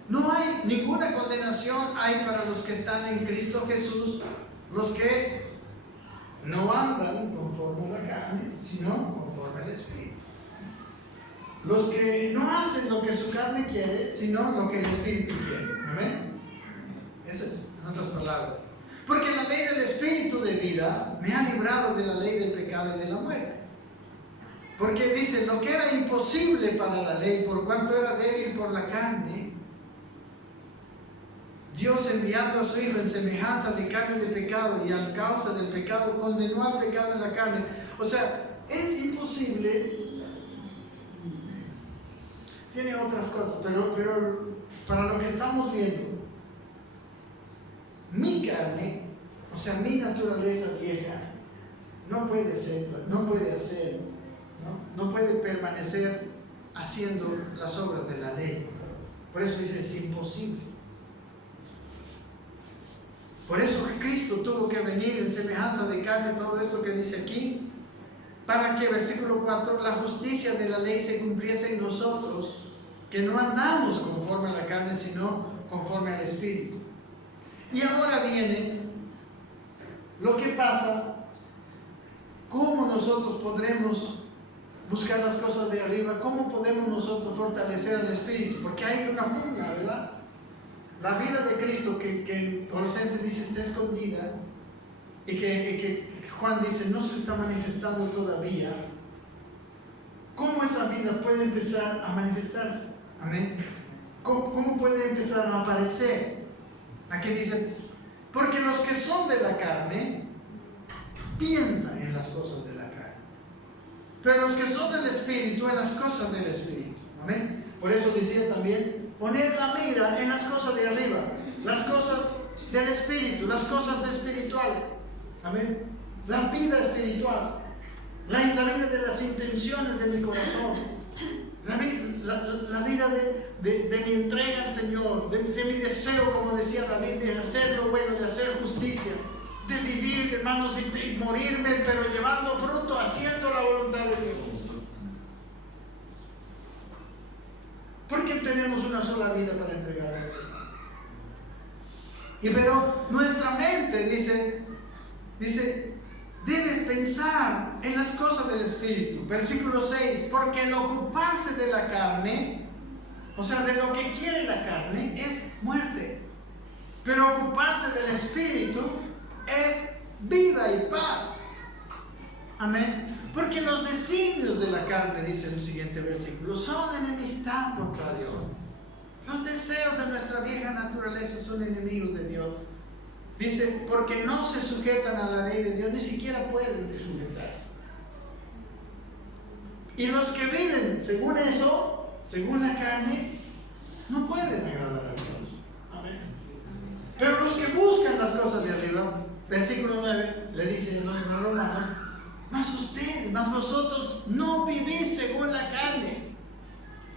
no hay ninguna condenación hay para los que están en Cristo Jesús, los que no andan conforme a la carne, sino conforme al Espíritu. Los que no hacen lo que su carne quiere, sino lo que el Espíritu quiere. ¿Amén? Eso es, en otras palabras. Porque la ley del Espíritu de vida me ha librado de la ley del pecado y de la muerte. Porque dice, lo que era imposible para la ley, por cuanto era débil por la carne, Dios, enviando a su Hijo en semejanza de carne de pecado y a causa del pecado, condenó al pecado en la carne. O sea, es imposible. Tiene otras cosas, pero para lo que estamos viendo, mi carne, o sea, mi naturaleza vieja, no puede hacer no puede permanecer haciendo las obras de la ley. Por eso dice, es imposible. Por eso Cristo tuvo que venir en semejanza de carne, todo esto que dice aquí, para que, versículo 4, la justicia de la ley se cumpliese en nosotros, que no andamos conforme a la carne, sino conforme al Espíritu. Y ahora viene lo que pasa, cómo nosotros podremos buscar las cosas de arriba, cómo podemos nosotros fortalecer al Espíritu, porque hay una pugna, ¿verdad? La vida de Cristo que Colosenses dice está escondida y que Juan dice no se está manifestando todavía. ¿Cómo esa vida puede empezar a manifestarse? Amén. ¿Cómo puede empezar a aparecer? Aquí dice, porque los que son de la carne piensan en las cosas de la carne, pero los que son del Espíritu en las cosas del Espíritu. Amén. Por eso decía también, poner la mira en las cosas de arriba, las cosas del Espíritu, las cosas espirituales. Amén. La vida espiritual, la vida de las intenciones de mi corazón, la vida de mi entrega al Señor, de mi deseo, como decía David, de hacer lo bueno, de hacer justicia, de vivir, hermanos, y morirme, pero llevando fruto, haciendo la voluntad de Dios. Porque tenemos una sola vida para entregar al Señor. Pero nuestra mente dice, debe pensar en las cosas del Espíritu. Versículo 6, porque el ocuparse de la carne, o sea, de lo que quiere la carne, es muerte. Pero ocuparse del Espíritu es vida y paz. Amén. Porque los designios de la carne, dice el siguiente versículo, son enemistad contra Dios. Los deseos de nuestra vieja naturaleza son enemigos de Dios. Dice, porque no se sujetan a la ley de Dios, ni siquiera pueden sujetarse. Y los que viven según eso, según la carne, no pueden agradar a Dios. Amén. Pero los que buscan las cosas de arriba, versículo 9, le dice a los romanos, mas vosotros no vivís según la carne,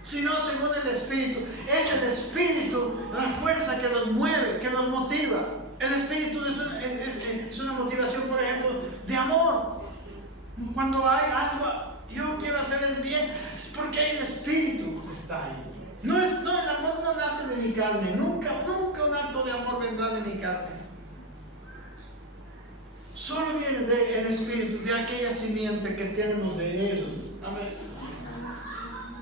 sino según el Espíritu. Es el Espíritu la fuerza que los mueve, que los motiva. El Espíritu es una motivación, por ejemplo, de amor. Cuando hay algo, yo quiero hacer el bien, es porque el Espíritu está ahí. El amor no nace de mi carne, nunca un acto de amor vendrá de mi carne. Solo viene del Espíritu, de aquella simiente que tenemos de Él. Amén.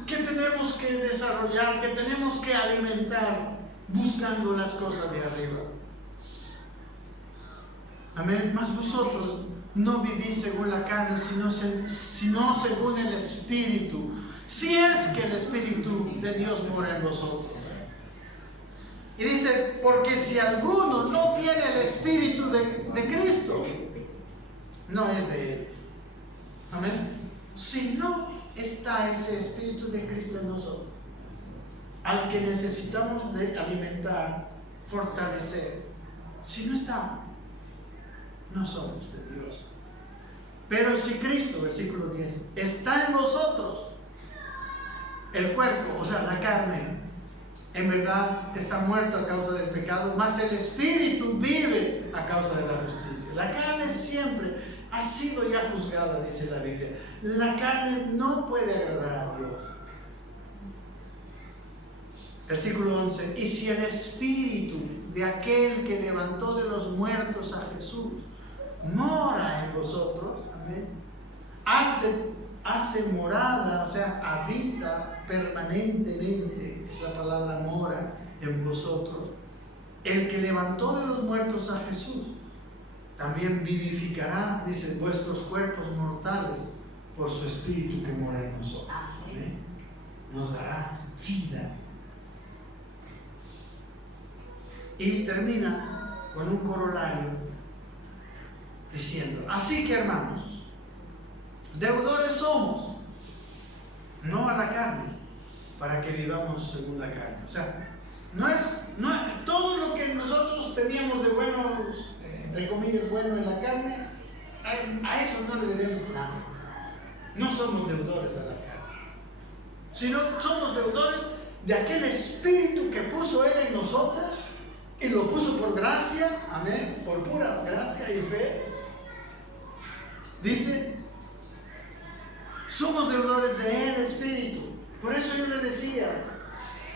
Que tenemos que desarrollar, que tenemos que alimentar, buscando las cosas de arriba. Amén. Mas vosotros no vivís según la carne, sino según el Espíritu. Si es que el Espíritu de Dios mora en vosotros. Y dice, porque si alguno no tiene el Espíritu de Cristo, no es de Él. Amén. Si no está ese Espíritu de Cristo en nosotros, al que necesitamos de alimentar, fortalecer, si no está, no somos de Dios. Pero si Cristo, versículo 10, está en vosotros, el cuerpo, o sea, la carne, en verdad está muerto a causa del pecado, mas el Espíritu vive a causa de la justicia. La carne siempre ha sido ya juzgada, dice la Biblia. La carne no puede agradar a Dios. Versículo 11, y si el Espíritu de aquel que levantó de los muertos a Jesús mora en vosotros, amén, hace morada, o sea, habita permanentemente, es la palabra mora, en vosotros, el que levantó de los muertos a Jesús, también vivificará, dice, vuestros cuerpos mortales por su Espíritu que mora en nosotros. Amén. Nos dará vida. Y termina con un corolario diciendo, así que hermanos, deudores somos, no a la carne, para que vivamos según la carne. O sea, no es todo lo que nosotros teníamos de bueno, entre comillas, bueno en la carne, a eso no le debemos nada. no somos deudores a la carne, sino somos deudores de aquel Espíritu que puso Él en nosotros, y lo puso por gracia, amén, por pura gracia y fe. Dice, somos deudores de Él, Espíritu. Por eso yo les decía,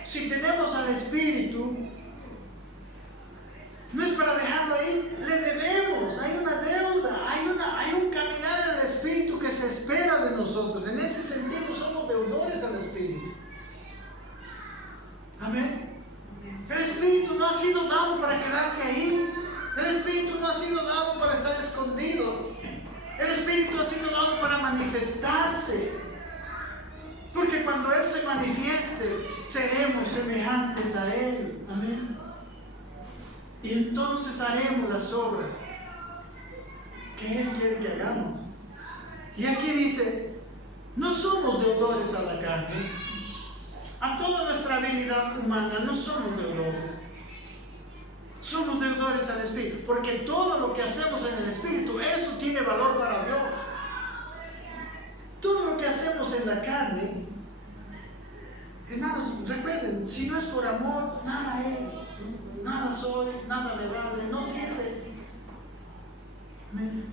si tenemos al Espíritu, no es para dejarlo ahí, le debemos, hay una deuda, hay un caminar en el Espíritu que se espera de nosotros. En ese sentido somos deudores al Espíritu. Amén. El Espíritu no ha sido dado para quedarse ahí. El Espíritu no ha sido dado para estar escondido. El Espíritu ha sido dado para manifestarse. Porque cuando Él se manifieste, seremos semejantes a Él. Amén. Y entonces haremos las obras que Él quiere que hagamos. Y aquí dice, no somos deudores a la carne. A toda nuestra habilidad humana no somos deudores. Somos deudores al Espíritu. Porque todo lo que hacemos en el Espíritu, eso tiene valor para Dios. Todo lo que hacemos en la carne, hermanos, recuerden, si no es por amor, nada es. Nada soy, nada me vale, no sirve. Amén.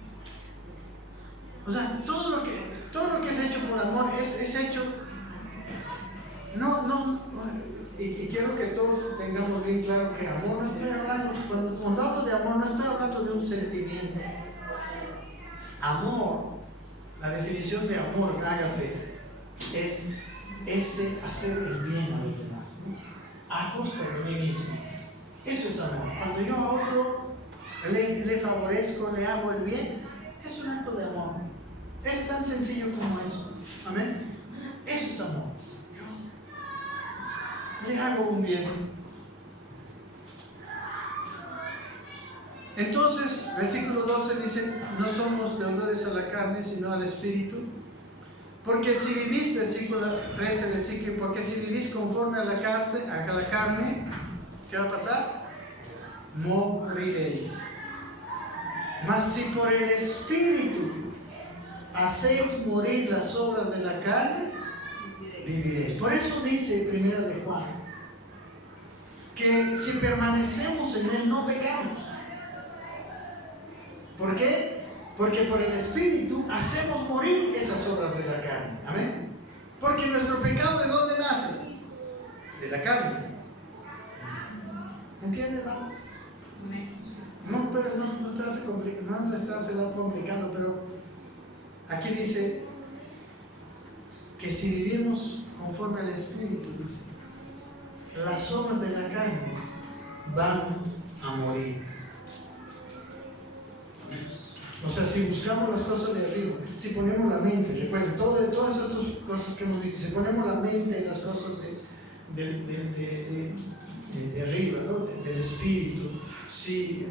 O sea, todo lo que es hecho por amor es hecho. Y quiero que todos tengamos bien claro que amor no estoy hablando, cuando hablo de amor no estoy hablando de un sentimiento. Amor, la definición de amor, ágape, es ese hacer el bien a los demás, a costa de mí mismo. Eso es amor. Cuando yo a otro le favorezco, le hago el bien, es un acto de amor. Es tan sencillo como eso. Amén. Eso es amor. Le hago un bien. Entonces, versículo 12 dice, no somos deudores a la carne, sino al Espíritu. Porque si vivís, versículo 13, porque si vivís conforme a la carne, ¿qué va a pasar? Moriréis. Mas si por el Espíritu hacéis morir las obras de la carne, viviréis. Por eso dice 1 de Juan, que si permanecemos en Él no pecamos. ¿Por qué? Porque por el Espíritu hacemos morir esas obras de la carne. Amén. Porque nuestro pecado, ¿de dónde nace? De la carne. ¿Me entienden? No, pero no estárselo complicado, pero aquí dice que si vivimos conforme al Espíritu, dice, las obras de la carne van a morir. O sea, si buscamos las cosas de arriba, si ponemos la mente, recuerden, todas esas otras cosas que hemos visto, si ponemos la mente en las cosas de arriba, ¿no? Del Espíritu, si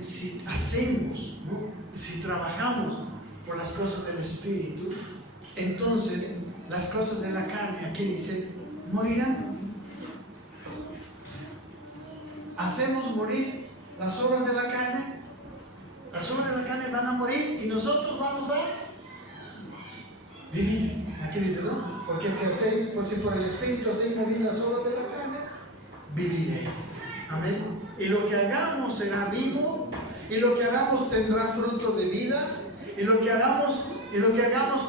hacemos, ¿no? Si trabajamos por las cosas del Espíritu, entonces las cosas de la carne, aquí dice, morirán. Hacemos morir las obras de la carne. Las obras de la carne van a morir y nosotros vamos a vivir. Aquí dice, ¿no? Porque si por el Espíritu hacéis morir las obras de la carne, viviréis. Amén. Y lo que hagamos será vivo, y lo que hagamos tendrá fruto de vida, y lo que hagamos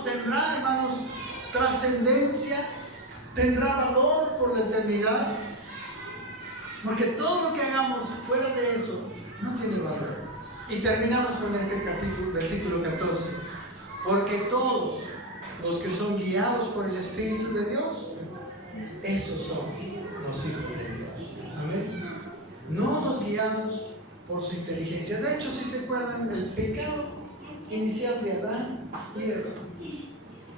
tendrá, hermanos, trascendencia, tendrá valor por la eternidad. Porque todo lo que hagamos fuera de eso no tiene valor. Y terminamos con este capítulo, versículo 14. Porque todos los que son guiados por el Espíritu de Dios, esos son los hijos de Dios. Amén. No los guiados por su inteligencia. De hecho, si se acuerdan, el pecado inicial de Adán y Eva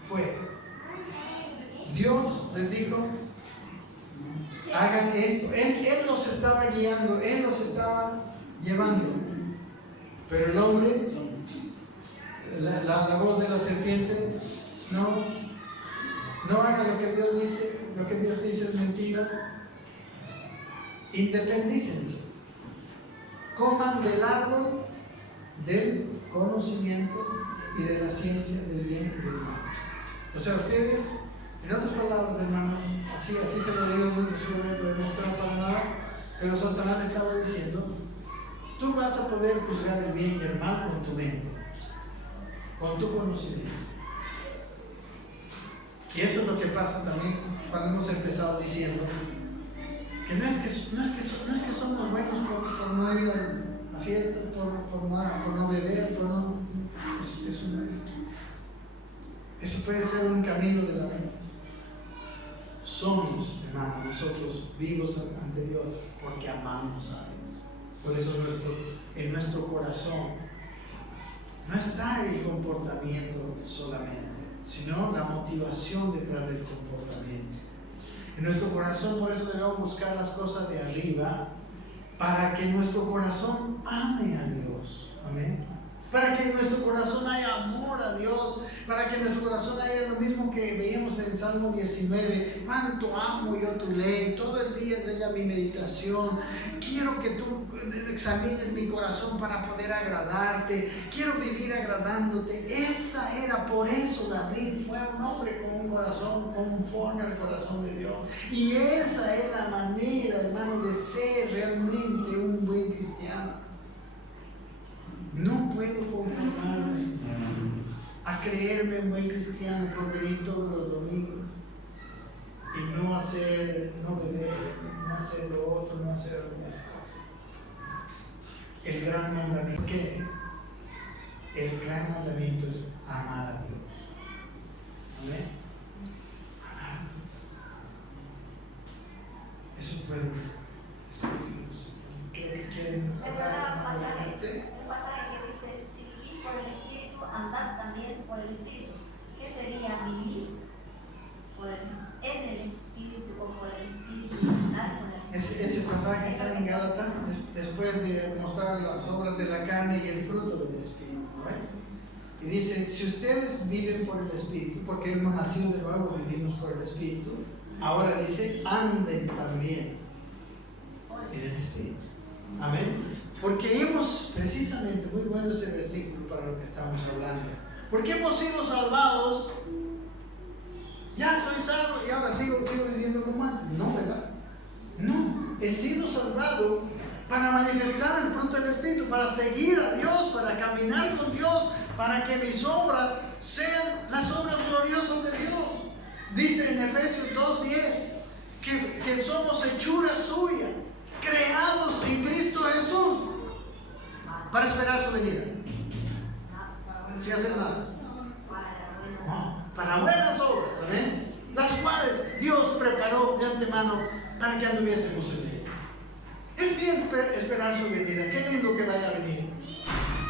fue: Dios les dijo, hagan esto. Él los estaba guiando, Él los estaba llevando. Pero el hombre, la voz de la serpiente, no haga lo que Dios dice es mentira. Independícense, coman del árbol del conocimiento y de la ciencia del bien y del mal. O sea, ustedes, en otras palabras, hermanos, así se lo digo, no se lo voy a demostrar para nada, pero Satanás le estaba diciendo, tú vas a poder juzgar el bien y el mal con tu mente, con tu conocimiento. Y eso es lo que pasa también cuando hemos empezado diciendo que no es que somos buenos por no ir a fiestas, por no beber, por no... Eso no es. Eso puede ser un camino de la mente. Somos, hermanos, nosotros vivos ante Dios porque amamos a Dios. Por eso en nuestro corazón no está el comportamiento solamente, sino la motivación detrás del comportamiento. En nuestro corazón, por eso debemos buscar las cosas de arriba, para que nuestro corazón ame a Dios. Amén. Para que en nuestro corazón haya amor a Dios, para que en nuestro corazón haya lo mismo que veíamos en el Salmo 19, cuánto amo yo tu ley, todo el día es ella mi meditación, quiero que tú examines mi corazón para poder agradarte, quiero vivir agradándote. Esa era, por eso David fue un hombre con un corazón conforme al corazón de Dios, y esa es la manera, hermano, de ser realmente un buen cristiano. No puedo conformarme a creerme un buen cristiano por venir todos los domingos y no beber, no hacer lo otro, no hacer algunas cosas. El gran mandamiento, ¿qué? El gran mandamiento es amar a Dios. ¿Amén? Amar a Dios. Eso puede decirlo. Creo que quieren hablar. Un pasaje que dice, si vivís por el Espíritu, andad también por el Espíritu. ¿Qué sería vivir en el Espíritu o por el Espíritu? Andar por el Espíritu. Ese pasaje está en Gálatas después de mostrar las obras de la carne y el fruto del Espíritu, ¿no? Y dice, si ustedes viven por el Espíritu, porque hemos nacido de nuevo, vivimos por el Espíritu, ahora dice, anden también en el Espíritu. Amén. Porque hemos, precisamente, muy bueno ese versículo para lo que estamos hablando. Porque hemos sido salvados. Ya soy salvo y ahora sigo viviendo como antes. No, ¿verdad? No, he sido salvado para manifestar el fruto del Espíritu, para seguir a Dios, para caminar con Dios, para que mis obras sean las obras gloriosas de Dios. Dice en Efesios 2:10 que somos hechura suya, creados en Cristo Jesús para esperar su venida. Sin hacer nada. No, para buenas obras, ¿amén? Las cuales Dios preparó de antemano para que anduviésemos en él. Es bien esperar su venida, qué lindo que vaya a venir.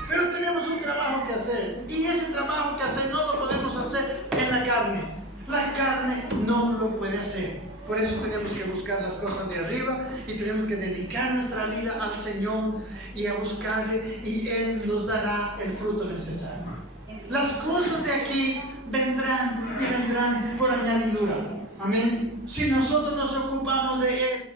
Pero tenemos un trabajo que hacer, y ese trabajo que hacer no lo podemos hacer en la carne. La carne no lo puede hacer. Por eso tenemos que buscar las cosas de arriba y tenemos que dedicar nuestra vida al Señor y a buscarle, y Él nos dará el fruto necesario. Las cosas de aquí vendrán y vendrán por añadidura. Amén. Si nosotros nos ocupamos de Él.